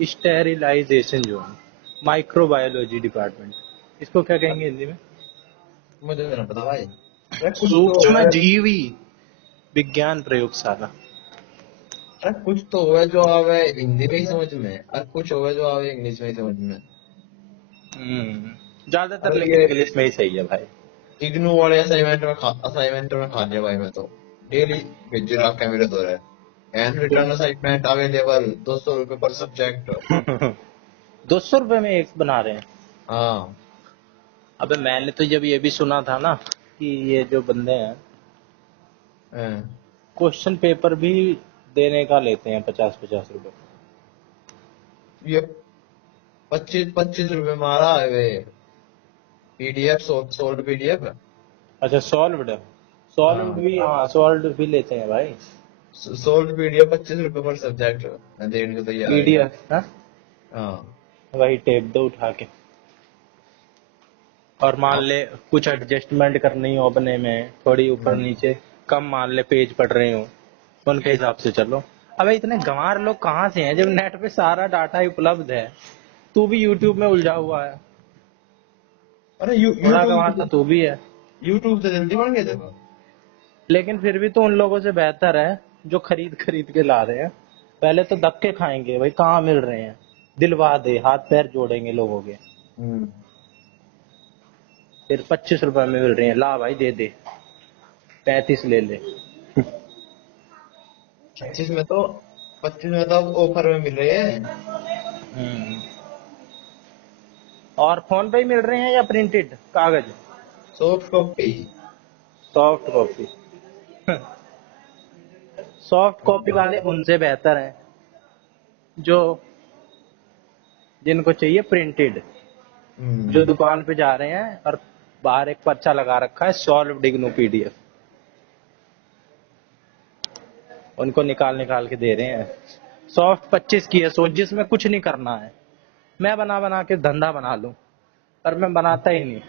sterilisation zone, microbiology department. इसको क्या कहेंगे हिंदी में? मुझे नहीं पता भाई। अरे कुछ तो सूक्ष्म है। जीवी विज्ञान प्रयोगशाला। अरे कुछ तो है जो आवे हिंदी में ही समझ में, और कुछ होगा जो आवे इंग्लिश में ही समझ में। ज्यादातर अरे लेकिन ये इंग्लिश में ही सही है भाई। इग्नू वाले असाइनमेंट में खा लिया भाई मैं तो। डेली भेज रहा है मेरे तो है। एंड रिटर्न असाइनमेंट अवेलेबल 200 रुपये पर सब्जेक्ट। 200 रुपए में एक बना रहे हैं? हाँ। अबे मैंने तो जब ये भी सुना था ना कि ये जो बंदे हैं हाँ। क्वेश्चन पेपर भी देने का लेते हैं 50-50 रुपए। ये 25-25 रुपये मारा है वे। PDF sold PDF. अच्छा सॉल्व्ड, सॉल्व्ड हाँ। भी, हाँ सॉल्व्ड भी लेते हैं भाई। सोल्ड पीडीएफ 25 रुपये पर सब्जेक्ट। देने को तैयार है। पीडीएफ हाँ, हाँ। वही टेप दो उठा के। और मान अब ले कुछ एडजस्टमेंट करनी हो अपने में, थोड़ी ऊपर नीचे कम, मान ले पेज पढ़ रही हो, उनके हिसाब से चलो। अबे इतने गंवार लोग कहाँ से हैं जब नेट पे सारा डाटा उपलब्ध है? तू भी यूट्यूब में उलझा हुआ है, अरे थोड़ा यूट्यूब गंवार तो तू भी है। यूट्यूब से जल्दी बन गए देखो। लेकिन फिर भी तो उन लोगों से बेहतर है जो खरीद खरीद के ला रहे हैं। पहले तो धक्के खाएंगे भाई, कहाँ मिल रहे हैं, दिलवा दे, हाथ पैर जोड़ेंगे लोगों के। हम्म। फिर 25 रुपए में मिल रहे हैं, ला भाई दे दे, 35 ले ले। 25 में तो 25 में तो अब ऑफर में मिल रहे हैं। हम्म। और फोन पे ही मिल रहे हैं या प्रिंटेड कागज? Soft copy. Soft copy. Soft copy वाले उनसे बेहतर हैं जो, जिनको चाहिए प्रिंटेड, जो हम्म। दुकान पे जा रहे हैं और बाहर एक पर्चा लगा रखा है सॉल्व डिग्नो पीडीएफ, उनको निकाल निकाल के दे रहे हैं। सॉफ्ट 25 की है, सोच जिसमें कुछ नहीं करना है। मैं बना बना के धंधा बना लूं, पर मैं बनाता ही नहीं।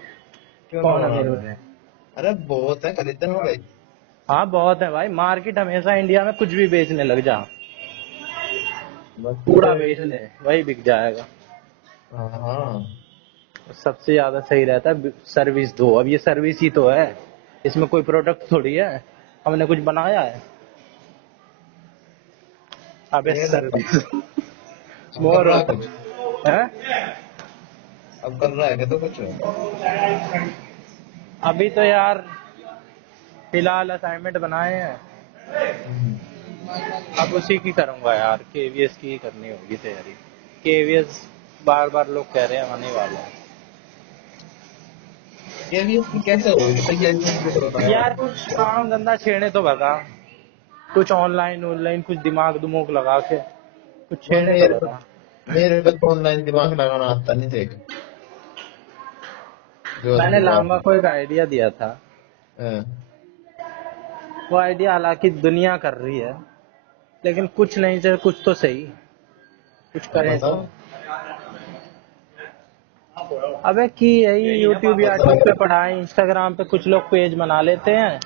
क्यों ना कौन बना अमीर लो? बने? अरे बहुत है खरीदने वाले। हाँ बहुत है भाई, मार्केट हमेशा इंडिया में कुछ भी बेचने लग जा, बस कूड़ा ये। बेच ले वही बिक जाएगा। हाँ हाँ। सबसे ज्यादा सही रहता है सर्विस दो। अब ये सर्विस ही तो है, इसमें कोई प्रोडक्ट थोड़ी है, हमने कुछ बनाया है। अबे ये तो सर्विस अब कर मोर रहा है कुछ। है। अब कर रहा है क्या तो कुछ। अभी तो यार फिलहाल असाइनमेंट बनाए हैं, हम्म। अब उसी की करूंगा यार, केवीएस की ही करनी होगी तैयारी। केवीएस बार बार लोग कह रहे हैं आने वाला है। ये भी इसकी कैसे होगी तैयारी में कुछ होता है। यार कुछ काम धंधा छेड़े तो बता, कुछ ऑनलाइन ऑनलाइन कुछ दिमाग दुमोग लगा के कुछ भाई छेड़े तो बता। मेरे पे तो ऑनलाइन दिमाग लगाना आता नहीं देख। जो मैंने असली बात लामा है। को एक आइडिया दिया था, हाँ। वो आइडिया हालांकि दुनिया कर रही है, लेकिन कुछ नहीं से कुछ तो सही, कुछ हाँ, करें तो। बताओ। अबे कि यही यूट्यूब या यूट्यूब पे पढ़ाएं, इंस्टाग्राम पे कुछ लोग पेज बना लेते हैं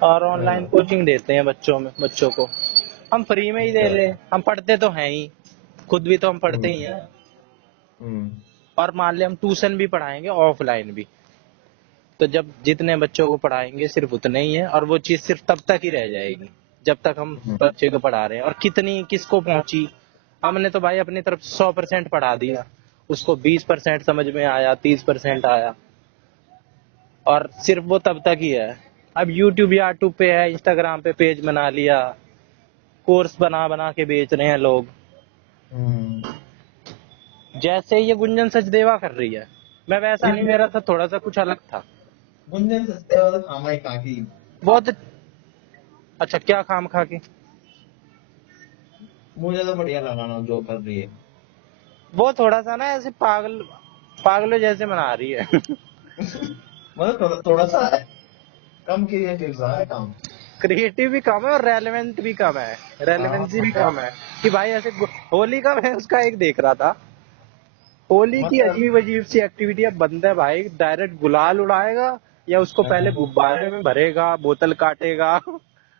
और ऑनलाइन हाँ। कोचिंग देते हैं बच्चों को। हम फ्री में ही दे अच्छा। ले, हम पढ़ते तो हैं ही, खुद भी तो हम पढ़ते ही हम्म। हैं। हम्म। और मान ले हम ट्यूशन भी पढ़ाएंगे ऑफलाइन भी, तो जब जितने बच्चों को पढ़ाएंगे सिर्फ उतने ही है, और वो चीज सिर्फ तब तक ही रह जाएगी जब तक हम बच्चे को पढ़ा रहे हैं। और कितनी किसको पहुंची, हमने तो भाई अपनी तरफ 100% पढ़ा दिया, उसको 20% समझ में आया, 30% आया, और सिर्फ वो तब तक ही है। अब यूट्यूब या यूट्यूब पे है, इंस्टाग्राम पे पेज बना लिया, कोर्स बना बना के बेच रहे हैं लोग, हम्म। जैसे ये गुंजन सचदेवा कर रही है। मैं वैसा नहीं, मेरा था थोड़ा सा कुछ अलग था। गुंजन सस्ते वाला खामा ही खा की। बहुत अच्छा, क्या खाम खा के? मुझे तो बढ़िया लगा ना जो कर रही है। वो थोड़ा सा ना ऐसे पागलों जैसे मना रही है। मतलब थोड़ा थोड़ा सा कम क्रिएटिव सा है काम। क्रिएटिव भी कम है और रेलेवेंट भी कम है, रेलेवेंसी भी कम है कि भाई ऐसे होली का मैं उसका एक देख रहा था, होली की मतलब अजीब अजीब सी एक्टिविटी। अब बंदा भाई डायरेक्ट गुलाल उड़ाएगा या उसको पहले गुब्बारे में भरेगा, बोतल काटेगा,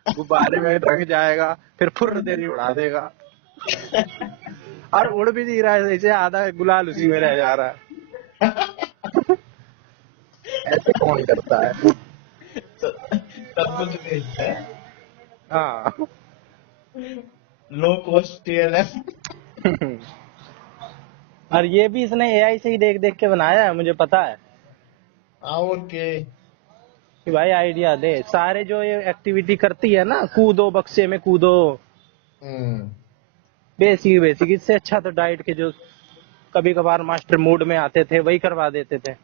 गुब्बारे में रंग जाएगा, फिर फुर्र देरी उड़ा देगा और उड़ भी नहीं रहा है, इसे आधा गुलाल उसी में रह जा रहा है। ऐसे कौन करता है? सब कुछ वेस्ट है। हाँ। लो कॉस्ट टीयर है। और ये भी इसने एआई से ही देख देख के बनाया है, मुझे पता है और के कि भाई आइडिया दे। सारे जो ये एक्टिविटी करती है ना, कूदो बक्से में कूदो, हम्म बेसिक बेसिक, इससे अच्छा तो डाइट के जो कभी कभार मास्टर मूड में आते थे वही करवा देते थे।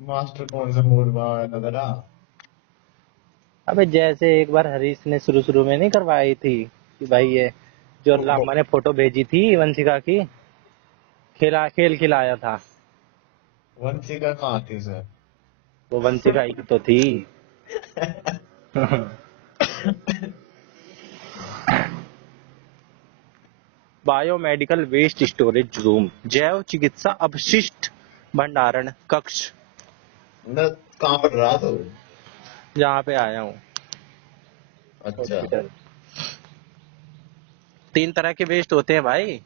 मास्टर कौन सा मूड बना तेरा? अबे जैसे एक बार हरीश ने शुरू शुरू में नहीं करवाई थी कि भाई ये जो लामा ने फोटो भेजी थी वंशिका की, खेल खिलाया था। वंशिका कहाँ थी सर? वो वंशिका ही तो थी। बायोमेडिकल वेस्ट स्टोरेज रूम, जैव चिकित्सा अपशिष्ट भंडारण कक्ष, मतलब कहाँ पर रहा तो? जहाँ पे आया हूँ अच्छा। हॉस्पिटल। 3 तरह के वेस्ट होते हैं भाई,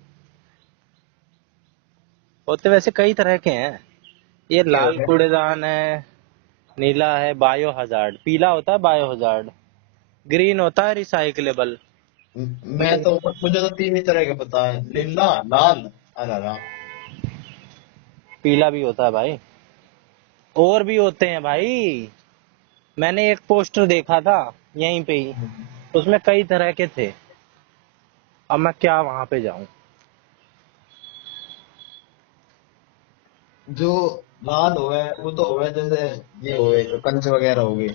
होते वैसे कई तरह के हैं। ये क्या लाल होता कूड़ेदान है, नीला है बायो हजार्ड, पीला होता है बायो हजार्ड, ग्रीन होता है रिसाइक्लेबल। है? मैं तो मुझे तो 3 ही तरह के पता है, नीला, लाल, हरा। पीला भी होता है भाई, और भी होते हैं भाई। मैंने एक पोस्टर देखा था यहीं पे ही, उसमें कई तरह के थे। अब मैं क्या वहां पे जाऊं? जो लाल हो गए वो तो हो गए, जैसे ये हो गए जो कंच वगैरह हो गए।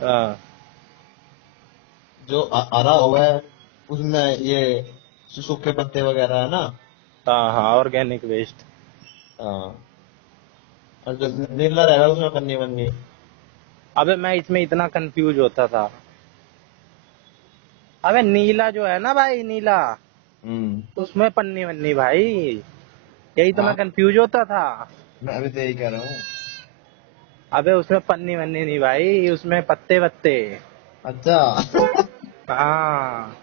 हाँ जो हरा हो गया उसमें ये सूखे पत्ते वगैरह है ना। हाँ हाँ, ऑर्गेनिक वेस्ट। हाँ। और जो नीला रहेगा उसमें पन्नी वन्नी। अबे मैं इसमें इतना कंफ्यूज होता था। अबे नीला जो है ना भाई, नीला, हम्म। उसमें पन्नी वन्नी भाई, यही तो मैं हाँ, कंफ्यूज होता था। मैं अभी तो यही कह रहा हूँ। अबे उसमें पन्नी वन्नी नहीं भाई, उसमें पत्ते वत्ते। अच्छा। हाँ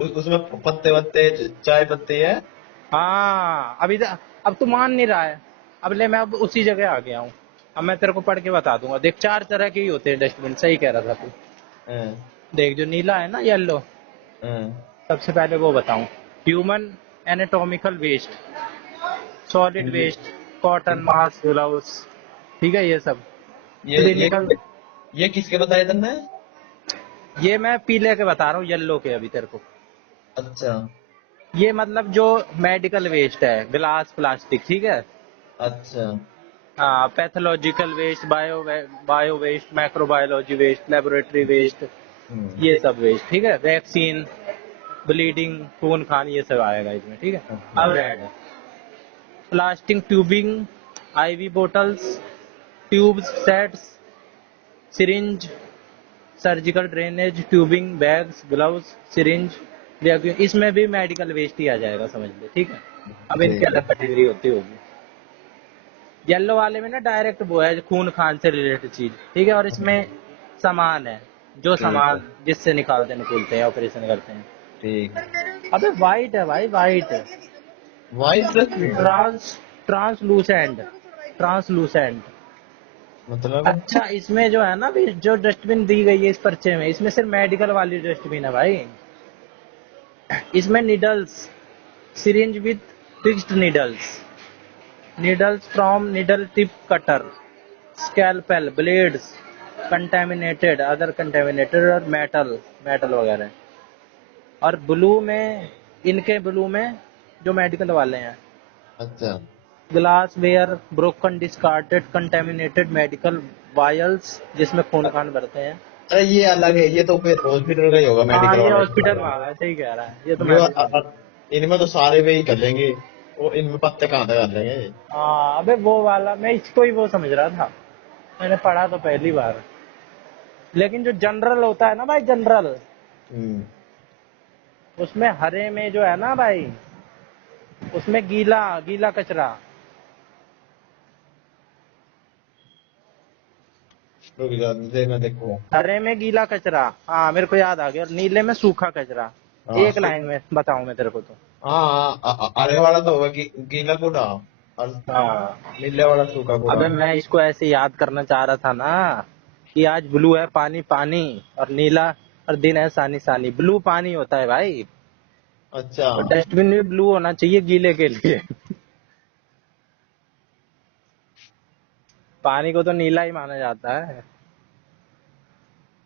उसमें पत्ते वत्ते चाय पत्ती है। हाँ। अब तू मान नहीं रहा है। अब ले, मैं अब उसी जगह आ गया हूँ। अब मैं तेरे को पढ़ के बता दूंगा। देख 4 तरह के ही होते हैं डस्टबिन, सही कह रहा था तू। हाँ, देख जो नीला है ना, येलो, हाँ। सबसे पहले वो बताऊं। ह्यूमन एनाटॉमिकल वेस्ट, सॉलिड ये वेस्ट, कॉटन मास्क ग्लव्स, ठीक है ये सब। ये ये क्लिनिकल, ये किसके बताए तुमने? ये मैं पीले के बता रहा हूँ, येलो के अभी तेरे को। अच्छा। ये मतलब जो मेडिकल वेस्ट है, ग्लास प्लास्टिक, ठीक है। अच्छा। हाँ, pathological waste, bio waste, microbiology waste, laboratory waste, हम्म। ये सब वेस्ट, ठीक है। वैक्सीन, ब्लीडिंग, खून खान, ये सब आएगा इसमें, ठीक है। अच्छा। अब red, plastic tubing, IV bottles, tubes, sets, syringe, surgical drainage tubing, bags, gloves, syringe, vacuum, इसमें भी मेडिकल वेस्ट ही आ जाएगा, समझ ले, ठीक है। अब इनकी ठीक है। अलग कैटेगरी होती होगी। येलो वाले में ना डायरेक्ट वो है खून खान से रिलेटेड चीज, ठीक है। और इसमें सामान है, जो ठीक है। सामान जिससे निकालते निकलते हैं, ऑपरेशन करते हैं। ठीक। अबे वाइट है भाई, white, white dustbin translucent, translucent. मतलब? अच्छा, इसमें जो है ना भी, जो डस्टबिन दी गई है इस पर्चे में, इसमें सिर्फ मेडिकल वाली डस्टबिन है भाई। इसमें needles, syringe with fixed needles, needles from needle tip cutter, scalpel, blades, contaminated, other contaminated, और मेटल वगैरह। और ब्लू में, इनके ब्लू में जो मेडिकल वाले हैं, अच्छा। Glassware, broken discarded contaminated medical vials, जिसमें खून खान भरते हैं। अरे ये अलग है, ये तो फिर हॉस्पिटल का ही होगा, हाँ मेडिकल ये हॉस्पिटल वाला। वाला है, सही कह रहा है, ये तो ये मैं भी समझ। इनमें तो सारे वे ही कर लेंगे, और इनमें पत्ते कहाँ तक कर लेंगे? हाँ अबे वो वाला मैं इसको ही वो समझ रहा था। मैंने पढ़ा तो पहली बार, लेकिन जो जनरल होता है ना भाई, जनरल, हम्म। उसमें हरे में जो है ना भाई, उसमें गीला गीला कचरा। रुक जा दे मैं देखूँ। हरे में गीला कचरा, हाँ मेरे को याद आ गया, और नीले में सूखा कचरा। हाँ एक लाइन में बताऊं मैं तेरे को तो। हाँ अरे वाला तो होगा गीला कूड़ा और हाँ। नीले वाला सूखा कूड़ा। अबे मैं इसको ऐसे याद करना चाह रहा था ना, कि आज ब्लू है पानी पानी, और नीला, और दिन है सानी सानी। ब्लू पानी होता है भाई, अच्छा। और डस्टबिन भी ब्लू होना चाहिए गीले के लिए। पानी को तो नीला ही माना जाता है।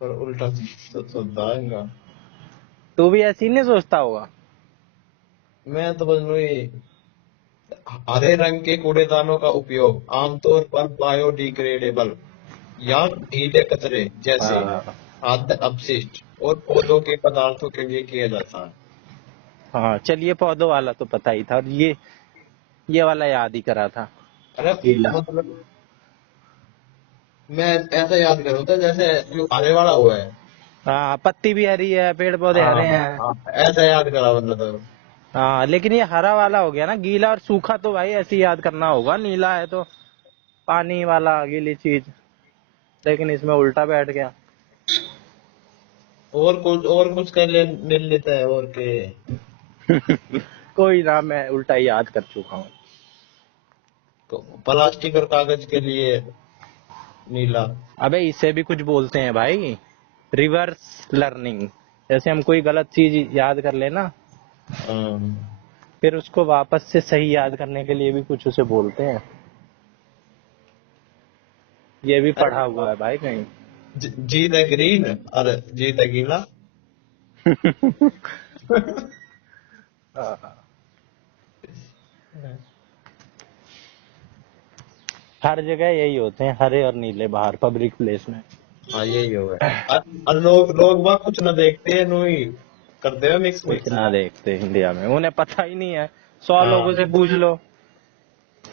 पर उल्टा सोचता है इनका। तू भी ऐसे ही नहीं सोचता होगा? मैं तो बस वही, हरे रंग के कूड़ेदानों का उपयोग आमतौर पर बायोडिग्रेडेबल या गीले कचरे जैसे हाँ। खाद्य अपशिष्ट और पौधों के पदार्थों के लिए किया जाता है। हाँ चलिए, पौधों वाला तो पता ही था, और ये वाला याद ही करा था, अरे गीला। मतलब मैं ऐसा याद करूँ था जैसे जो हरे वाला हुआ है। हाँ पत्ती भी हरी है, पेड़ पौधे हाँ हरे हैं। हाँ, ऐसा याद करा मतलब तो। हाँ लेकिन ये हरा वाला हो गया ना, गीला और सूखा तो भाई ऐसे ही याद करना होगा, नीला है तो पानी वाला गीली चीज, लेकिन इसमें उल्टा बैठ गया। और कुछ कर ले लेता है और के। कोई ना, मैं उल्टा ही याद कर चुका हूँ। तो प्लास्टिक और कागज के लिए नीला। अबे इसे भी कुछ बोलते हैं भाई, रिवर्स लर्निंग। जैसे हम कोई गलत चीज याद कर लेना, अम, फिर उसको वापस से सही याद करने के लिए भी कुछ उसे बोलते हैं। ये भी पढ़ा हुआ है भाई कहीं। जीत है ग्रीन और जीत है गीला। हर जगह यही होते हैं, हरे और नीले, बाहर पब्लिक प्लेस में। हाँ यही होगा। और लोग बाग कुछ ना देखते हैं नो ही करते हैं मिक्स कुछ मिक्स। ना देखते इंडिया में, उन्हें पता ही नहीं है। 100 लोगों हाँ से पूछ लो,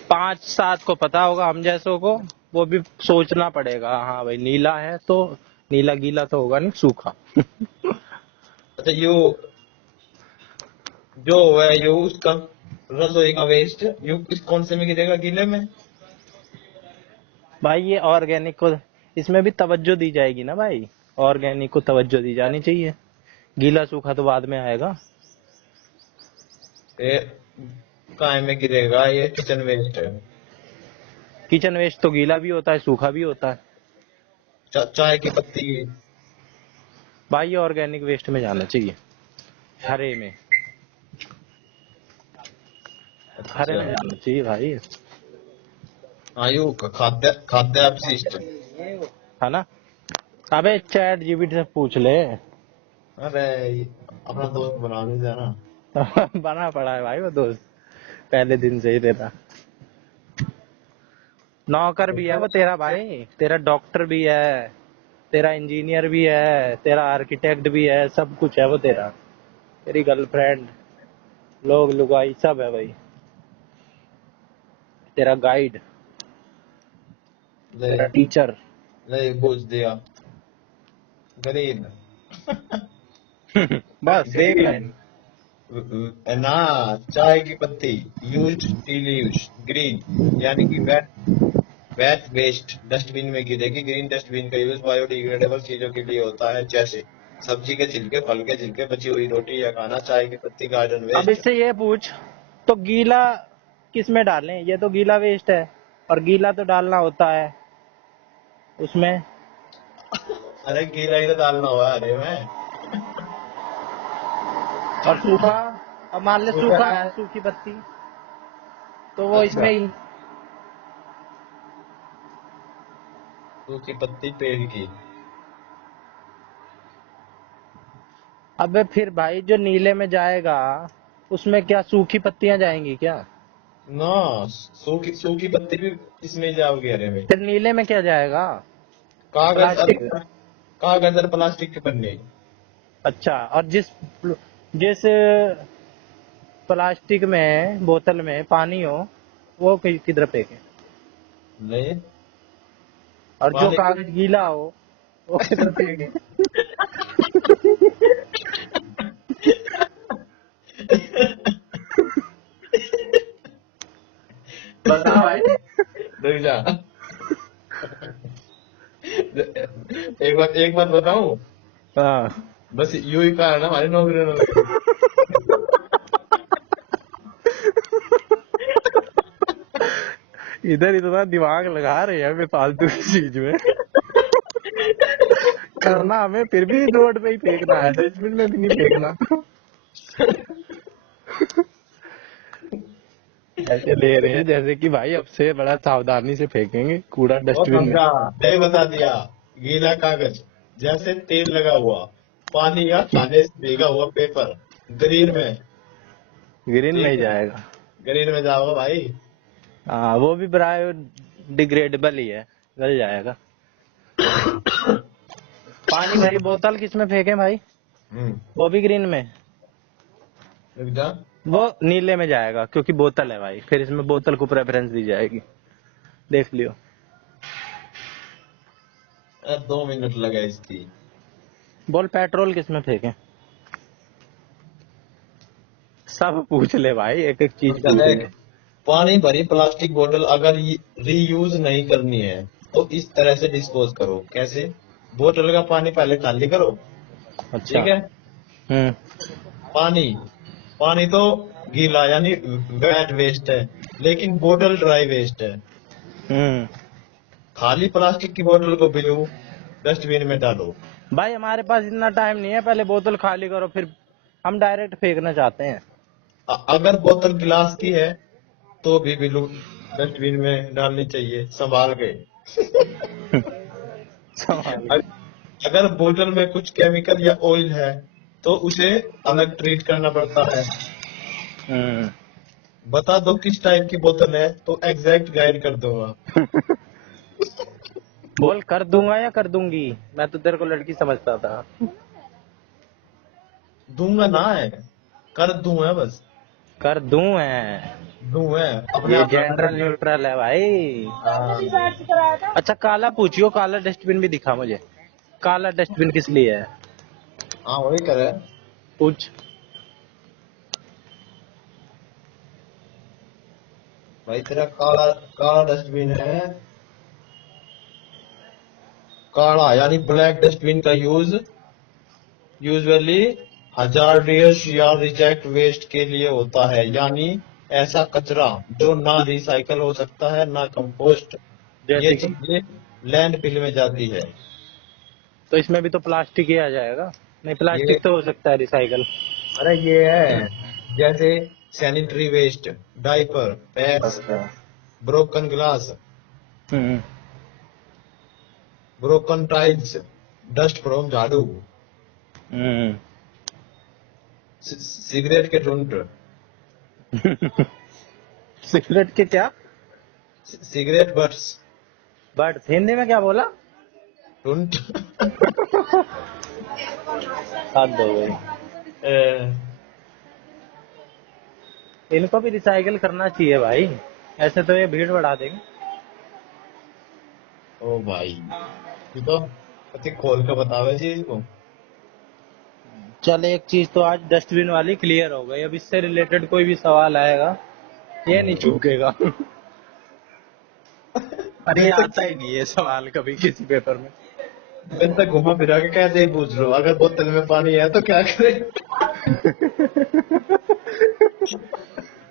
5-7 को पता होगा, हम जैसों को वो भी सोचना पड़ेगा। हाँ भाई नीला है तो नीला गीला तो होगा नहीं, सूखा। अच्छा यू जो है यू उसका रसोई का वेस्ट यू किस कौन से में गिरेगा गीले में। भाई ये ऑर्गेनिक को इसमें भी तवज्जो दी जाएगी ना भाई, ऑर्गेनिक को तवज्जो दी जानी चाहिए। गीला सूखा तो बाद में आएगा। ये काय में गिरेगा ये किचन वेस्ट है। किचन वेस्ट तो गीला भी होता है सूखा भी होता है। चाय की पत्ती। भाई ये ऑर्गेनिक वेस्ट में जाना चाहिए, हरे में, हरे अच्छा। में जाना चाहिए भाई। हाँ यू खाद्य खाद्य अपशिष्ट। है ना? अबे चैट जीपीटी से पूछ ले। अरे अपना दोस्त बना दीजिए ना। बना पड़ा है भाई वो दोस्त, पहले दिन से ही तेरा नौकर भी है वो तेरा भाई, तेरा डॉक्टर भी है, तेरा इंजीनियर भी है, तेरा आर्किटेक्ट भी है, सब कुछ है वो तेरा। तेरी गर्लफ्रेंड, लोग लुगाई सब है भाई, तेरा गाइड, ले तेरा टीचर। ले पूछ दिया गरीब। बस एक ग्रीन लाइन। ना चाय की पत्ती यूज टी लीव्स ग्रीन यानी कि वेट वेट वेस्ट डस्टबिन में गिरेगी। ग्रीन डस्टबिन का यूज बायोडिग्रेडेबल चीजों के लिए होता है जैसे सब्जी के छिलके फल के छिलके बची हुई रोटी या खाना चाय की पत्ती गार्डन अब वेस्ट। इससे ये पूछ, तो गीला किस में डालें? ये तो गीला वेस्ट है, और गीला तो डालना होता है उसमें। अरे गीला ही तो डालना हुआ है अरे में। और सूखा, अब मान ले सूखा। सूखा है, सूखी पत्ती, तो वो अच्छा इसमें ही। सूखी पत्ती पेड़ की। अबे फिर भाई जो नीले में जाएगा, उसमें क्या सूखी पत्तियां जाएंगी क्या? ना सूखी सूखी पत्ती भी इसमें जाओगी अरे में। फिर नीले में क्या जाएगा? कागज और प्लास्टिक। कागज और प्लास्टिक के पन्ने। अच्छा, और जिस जिस प्लास्टिक में बोतल में पानी हो, वो किधर फेंके? नहीं और जो पानी कागज गीला हो वो किधर फेंके? बता भाई, रुक जा। एक बात बताऊं, हाँ। बस यू ही कारण है हमारी नौकरी न लगी। इधर इतना दिमाग लगा रहे हैं फालतू की चीज में, करना हमें फिर भी रोड पे ही फेंकना है, डस्टबिन में भी नहीं फेंकना। ऐसे ले रहे हैं जैसे कि भाई अब से बड़ा सावधानी से फेंकेंगे कूड़ा वो डस्टबिन में। समझा, नहीं बता दिया। गीला कागज जैसे तेल लगा हुआ, पानी या खाने से भीगा हुआ पेपर ग्रीन में। ग्रीन में ठीक ही है, जाएगा। ग्रीन में जाओगे भाई। हाँ वो भी बायोडिग्रेडेबल ही है, गल जाएगा। पानी भरी बोतल किस में फेंके भाई? वो भी ग्रीन में। रुक जा। वो नीले में जाएगा क्योंकि बोतल है भाई, फिर इसमें बोतल को प्रेफरेंस दी जाएगी, देख लियो। 2 मिनट लगे इसकी। बोल पेट्रोल किस में फेंके? सब पूछ ले भाई, एक एक चीज का देख, नाम। पानी भरी प्लास्टिक बोतल अगर रीयूज नहीं करनी है तो इस तरह से डिस्पोज करो। कैसे? बोतल का पानी पहले खाली करो, अच्छा। ठीक है। हम्म। पानी पानी तो गीला यानी वेट वेस्ट है, लेकिन बोतल ड्राई वेस्ट है। हम्म। खाली प्लास्टिक की बोतल को ब्लू डस्टबिन में डालो। भाई हमारे पास इतना टाइम नहीं है, पहले बोतल खाली करो फिर हम डायरेक्ट फेंकना चाहते हैं। अगर बोतल गिलास की है तो भी ब्लू डस्टबिन में डालनी चाहिए, संभाल के। संभाल के। अगर बोतल में कुछ केमिकल या ऑयल है तो उसे अलग ट्रीट करना पड़ता है। हम्म। बता दो किस टाइप की बोतल है तो एग्जैक्ट गाइड कर दूंगा। बोल कर दूंगा या कर दूंगी, मैं तो तेरे को लड़की समझता था। दूंगा ना है, कर दूं है बस। कर दूं है, दूं है, अपने ये आप जेंडर लगा। न्यूट्रल है भाई। हाँ। अच्छा काला पूछियो, काला डस्टबिन भी दिखा मुझे, काला डस्टबिन किस लिए है? हाँ वही करे। पूछ। भाई तेरा काला काला डस्टबिन है। काला यानी ब्लैक डस्टबिन का यूज यूजुअली हजार्डियस या रिजेक्ट वेस्ट के लिए होता है, यानी ऐसा कचरा जो ना रिसाइकल हो सकता है ना कंपोस्ट। ये जैसे कि चीजें लैंडफिल में जाती है। तो इसमें भी तो प्लास्टिक ही आ जाएगा। नहीं ये प्लास्टिक तो हो सकता है रिसाइकल। अरे ये है, जैसे सैनिटरी वेस्ट, डायपर, पैड्स, अच्छा। Broken glass, hmm. Broken tiles, dust from झाड़ू, हम्म। सिगरेट के टुंट, सिगरेट के क्या? सिगरेट बट्स, बट हिंदी में क्या बोला? टुंट। हद हो गई। इनको भी रिसाइकल करना चाहिए भाई, ऐसे तो ये भीड़ बढ़ा देंगे। ओ भाई, तू तो पति खोल के बतावे जी इसको। चल एक चीज तो आज डस्टबिन वाली क्लियर हो गई, अब इससे रिलेटेड कोई भी सवाल आएगा ये नहीं चूकेगा। और ये मेरे तक आता ही नहीं है सवाल कभी किसी पेपर में। मेरे तक घुमा फिरा के कैसे ही पूछ लो, अगर बोतल में पानी है तो क्या करें।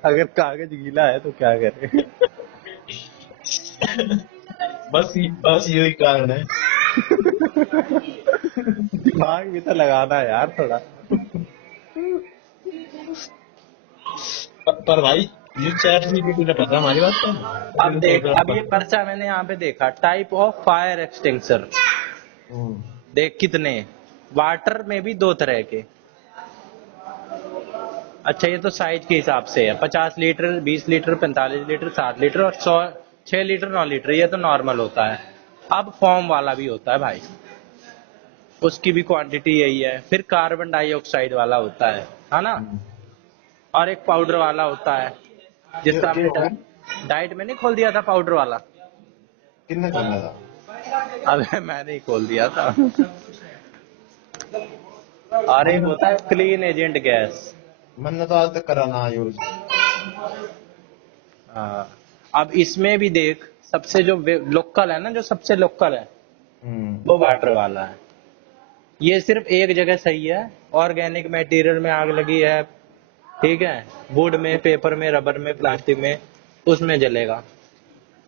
अगर कागज गीला है तो क्या करें? बस यही कारण है। दिमाग भी तो लगाना है यार थोड़ा। पर भाई, ये चैट जीपीटी ने पता हमारी बात अब देख, अब है। ये पर्चा मैंने यहाँ पे देखा, टाइप ऑफ फायर एक्सटिंग्विशर। देख कितने, वाटर में भी 2 तरह के। अच्छा ये तो साइज के हिसाब से है, 50 लीटर, 20 लीटर, 45 लीटर, 60 लीटर और 100, 6 लीटर, 9 लीटर, ये तो नॉर्मल होता है। अब फॉर्म वाला भी होता है भाई, उसकी भी क्वांटिटी यही है। फिर कार्बन डाइऑक्साइड वाला होता है ना। और एक पाउडर वाला होता है, जिसका हमने डाइट में नहीं खोल दिया था पाउडर वाला। कितने खोलना था? अबे मैंने ही खोल दिया था। अरे होता है क्लीन एजेंट गैस। मैंने तो आज तक करा ना यूज। हाँ। अब इसमें भी देख, सबसे जो लोकल है ना, जो सबसे लोकल है वो वाटर वाला है। ये सिर्फ एक जगह सही है, ऑर्गेनिक मटेरियल में आग लगी है, ठीक है, वुड में, पेपर में, रबर में, प्लास्टिक में, उसमें जलेगा।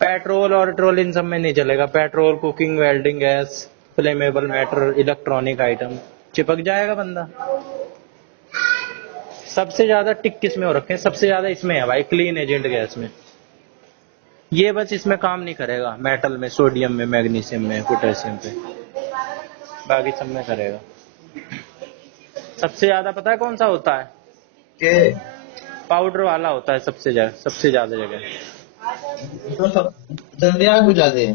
पेट्रोल और पेट्रोल इन सब में नहीं चलेगा। Petrol, cooking, welding gas, flammable matter, electronic item, चिपक जाएगा बंदा। सबसे ज्यादा टिक किस में हो रखे हैं? सबसे ज्यादा इसमें है भाई, क्लीन एजेंट गैस में। ये बस इसमें काम नहीं करेगा, मेटल में, सोडियम में, मैग्नीशियम में, पोटेशियम पे, बाकी सब में करेगा। सबसे ज्यादा पता है कौन सा होता है? के पाउडर वाला होता है सबसे ज्यादा जगह। तो सब जल्दी आग बुझा दे।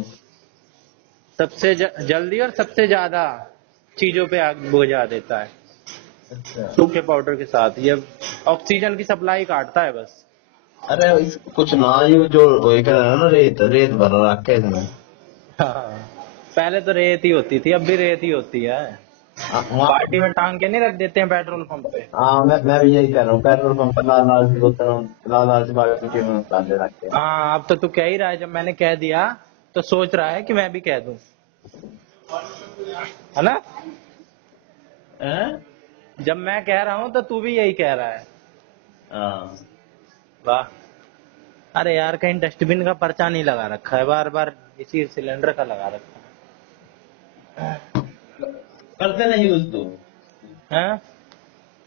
सबसे जल्दी और सबसे ज्यादा चीजों पे आग बुझा देता है अच्छा। सूखे पाउडर के साथ। ये ऑक्सीजन की सप्लाई काटता है बस। अरे कुछ ना, ये जो वही कर रहा है ना, रेत रेत भर रखा है इसमें। हाँ। पहले तो रेत ही होती थी, अब भी रेत ही होती है। बाल्टी में टांग के नहीं रख देते हैं पेट्रोल पंप पे? हाँ, मैं भी यही कर रहा हूँ, पेट्रोल पंप पर लाल लाल सी बोतल, लाल लाल सी बाल्टी में डाल रखते हैं। हाँ, अब तो तू कह ही रहा है। जब मैंने कह दिया तो सोच रहा है कि मैं भी कह दूं, है ना? हैं? जब मैं कह रहा हूँ तो तू भी यही कह रहा है। हाँ। वाह। अरे यार, कहीं डस्टबिन का पर्चा नहीं लगा रखा है, बार बार इसी सिलेंडर का लगा रखा करते नहीं यूज तो, है। हैं?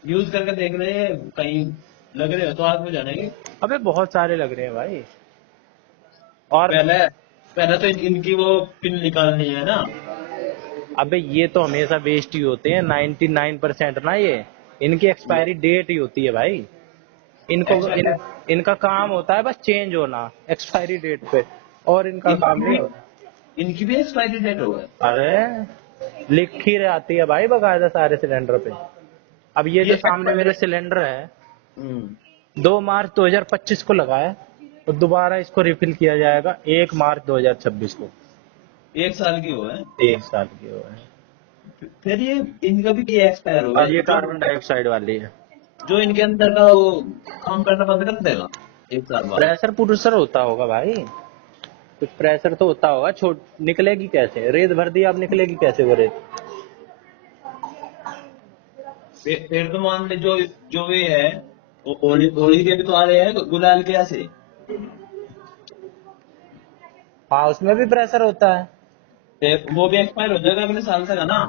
यूज करके देख रहे हैं, कहीं लग रहे हो तो आग में जाने की। अबे बहुत सारे लग रहे हैं भाई। और पहले पहले तो इनकी वो पिन निकालनी है ना। अबे ये तो हमेशा वेस्ट ही होते हैं 99% ना। ये इनकी एक्सपायरी डेट ही होती है भाई। इनको इनका काम होता है बस चेंज होना एक्सपायरी डेट पे, और इनका काम नहीं होता। इनकी भी एक्सपायरी डेट हो गई। अरे लिखी रहती है भाई बकायदा सारे सिलेंडर पे। अब ये जो सामने मेरे सिलेंडर है, 2 मार्च 2025 को लगा है, और दोबारा इसको रिफिल किया जाएगा 1 मार्च 2026 को। 1 साल की हो है। 1 साल की हुआ है। फिर ये इनका भी क्या एक्सपायर हो और ये गया? कार्बन डाइऑक्साइड वाली है। जो इनके अंदर का वो काम करना बंद कर देगा 1 साल बाद। प्रेशर पुरुषर होता होगा भाई, कुछ प्रेशर तो होता होगा। छोट निकलेगी कैसे? रेत भर दी, आप निकलेगी कैसे वो रेत? फिर तो मान ले, जो जो ये है, वो होली के भी तो आ रहे हैं, गुलाल के ऐसे। हाँ, उसमें भी प्रेशर होता है। फिर वो भी एक्सपायर हो जाएगा अगले साल तक, है ना।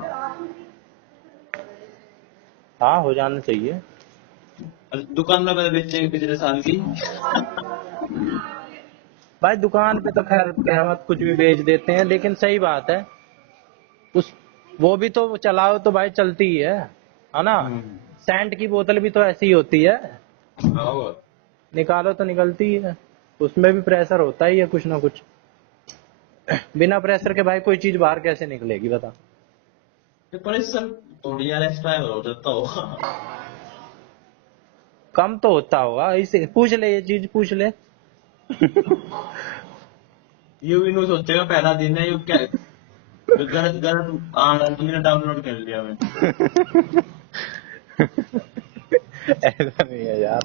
हाँ, हो जाना चाहिए। दुकान में पहले बेचेंगे पिछले साल की। भाई दुकान पे तो खैर कहमत कुछ भी बेच देते हैं, लेकिन सही बात है, उस वो भी तो चलाओ तो भाई चलती ही है ना? सेंट की बोतल भी तो ऐसी ही होती है, निकालो तो निकलती ही है। उसमें भी प्रेशर होता ही है कुछ ना कुछ। बिना प्रेशर के भाई कोई चीज बाहर कैसे निकलेगी बता? पर इस सब थोड़ी यार एक्सपायर हो जाता होगा। कम तो होता होगा, इसे पूछ ले, ये चीज पूछ ले। यू भी नहीं सोचेगा पहला दिन है, यू क्या गलत गलत तुमने डाउनलोड कर लिया मैं। ऐसा नहीं है यार,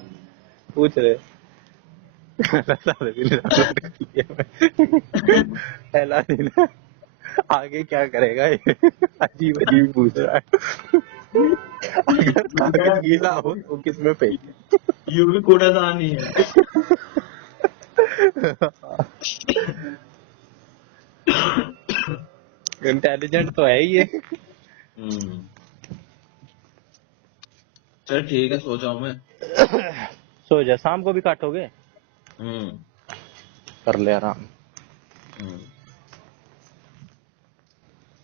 पूछ रहे। पहला दिन है, आगे क्या करेगा ये? अजीब अजीब पूछ रहा है। अगर कागज गीला हो तो किस में फेंके? यू भी कूड़ादान ही है। इंटेलिजेंट तो है ही ये। चल ठीक है, सो जाऊं मैं। सो जा, शाम को भी काटोगे? हम्म। कर ले आराम।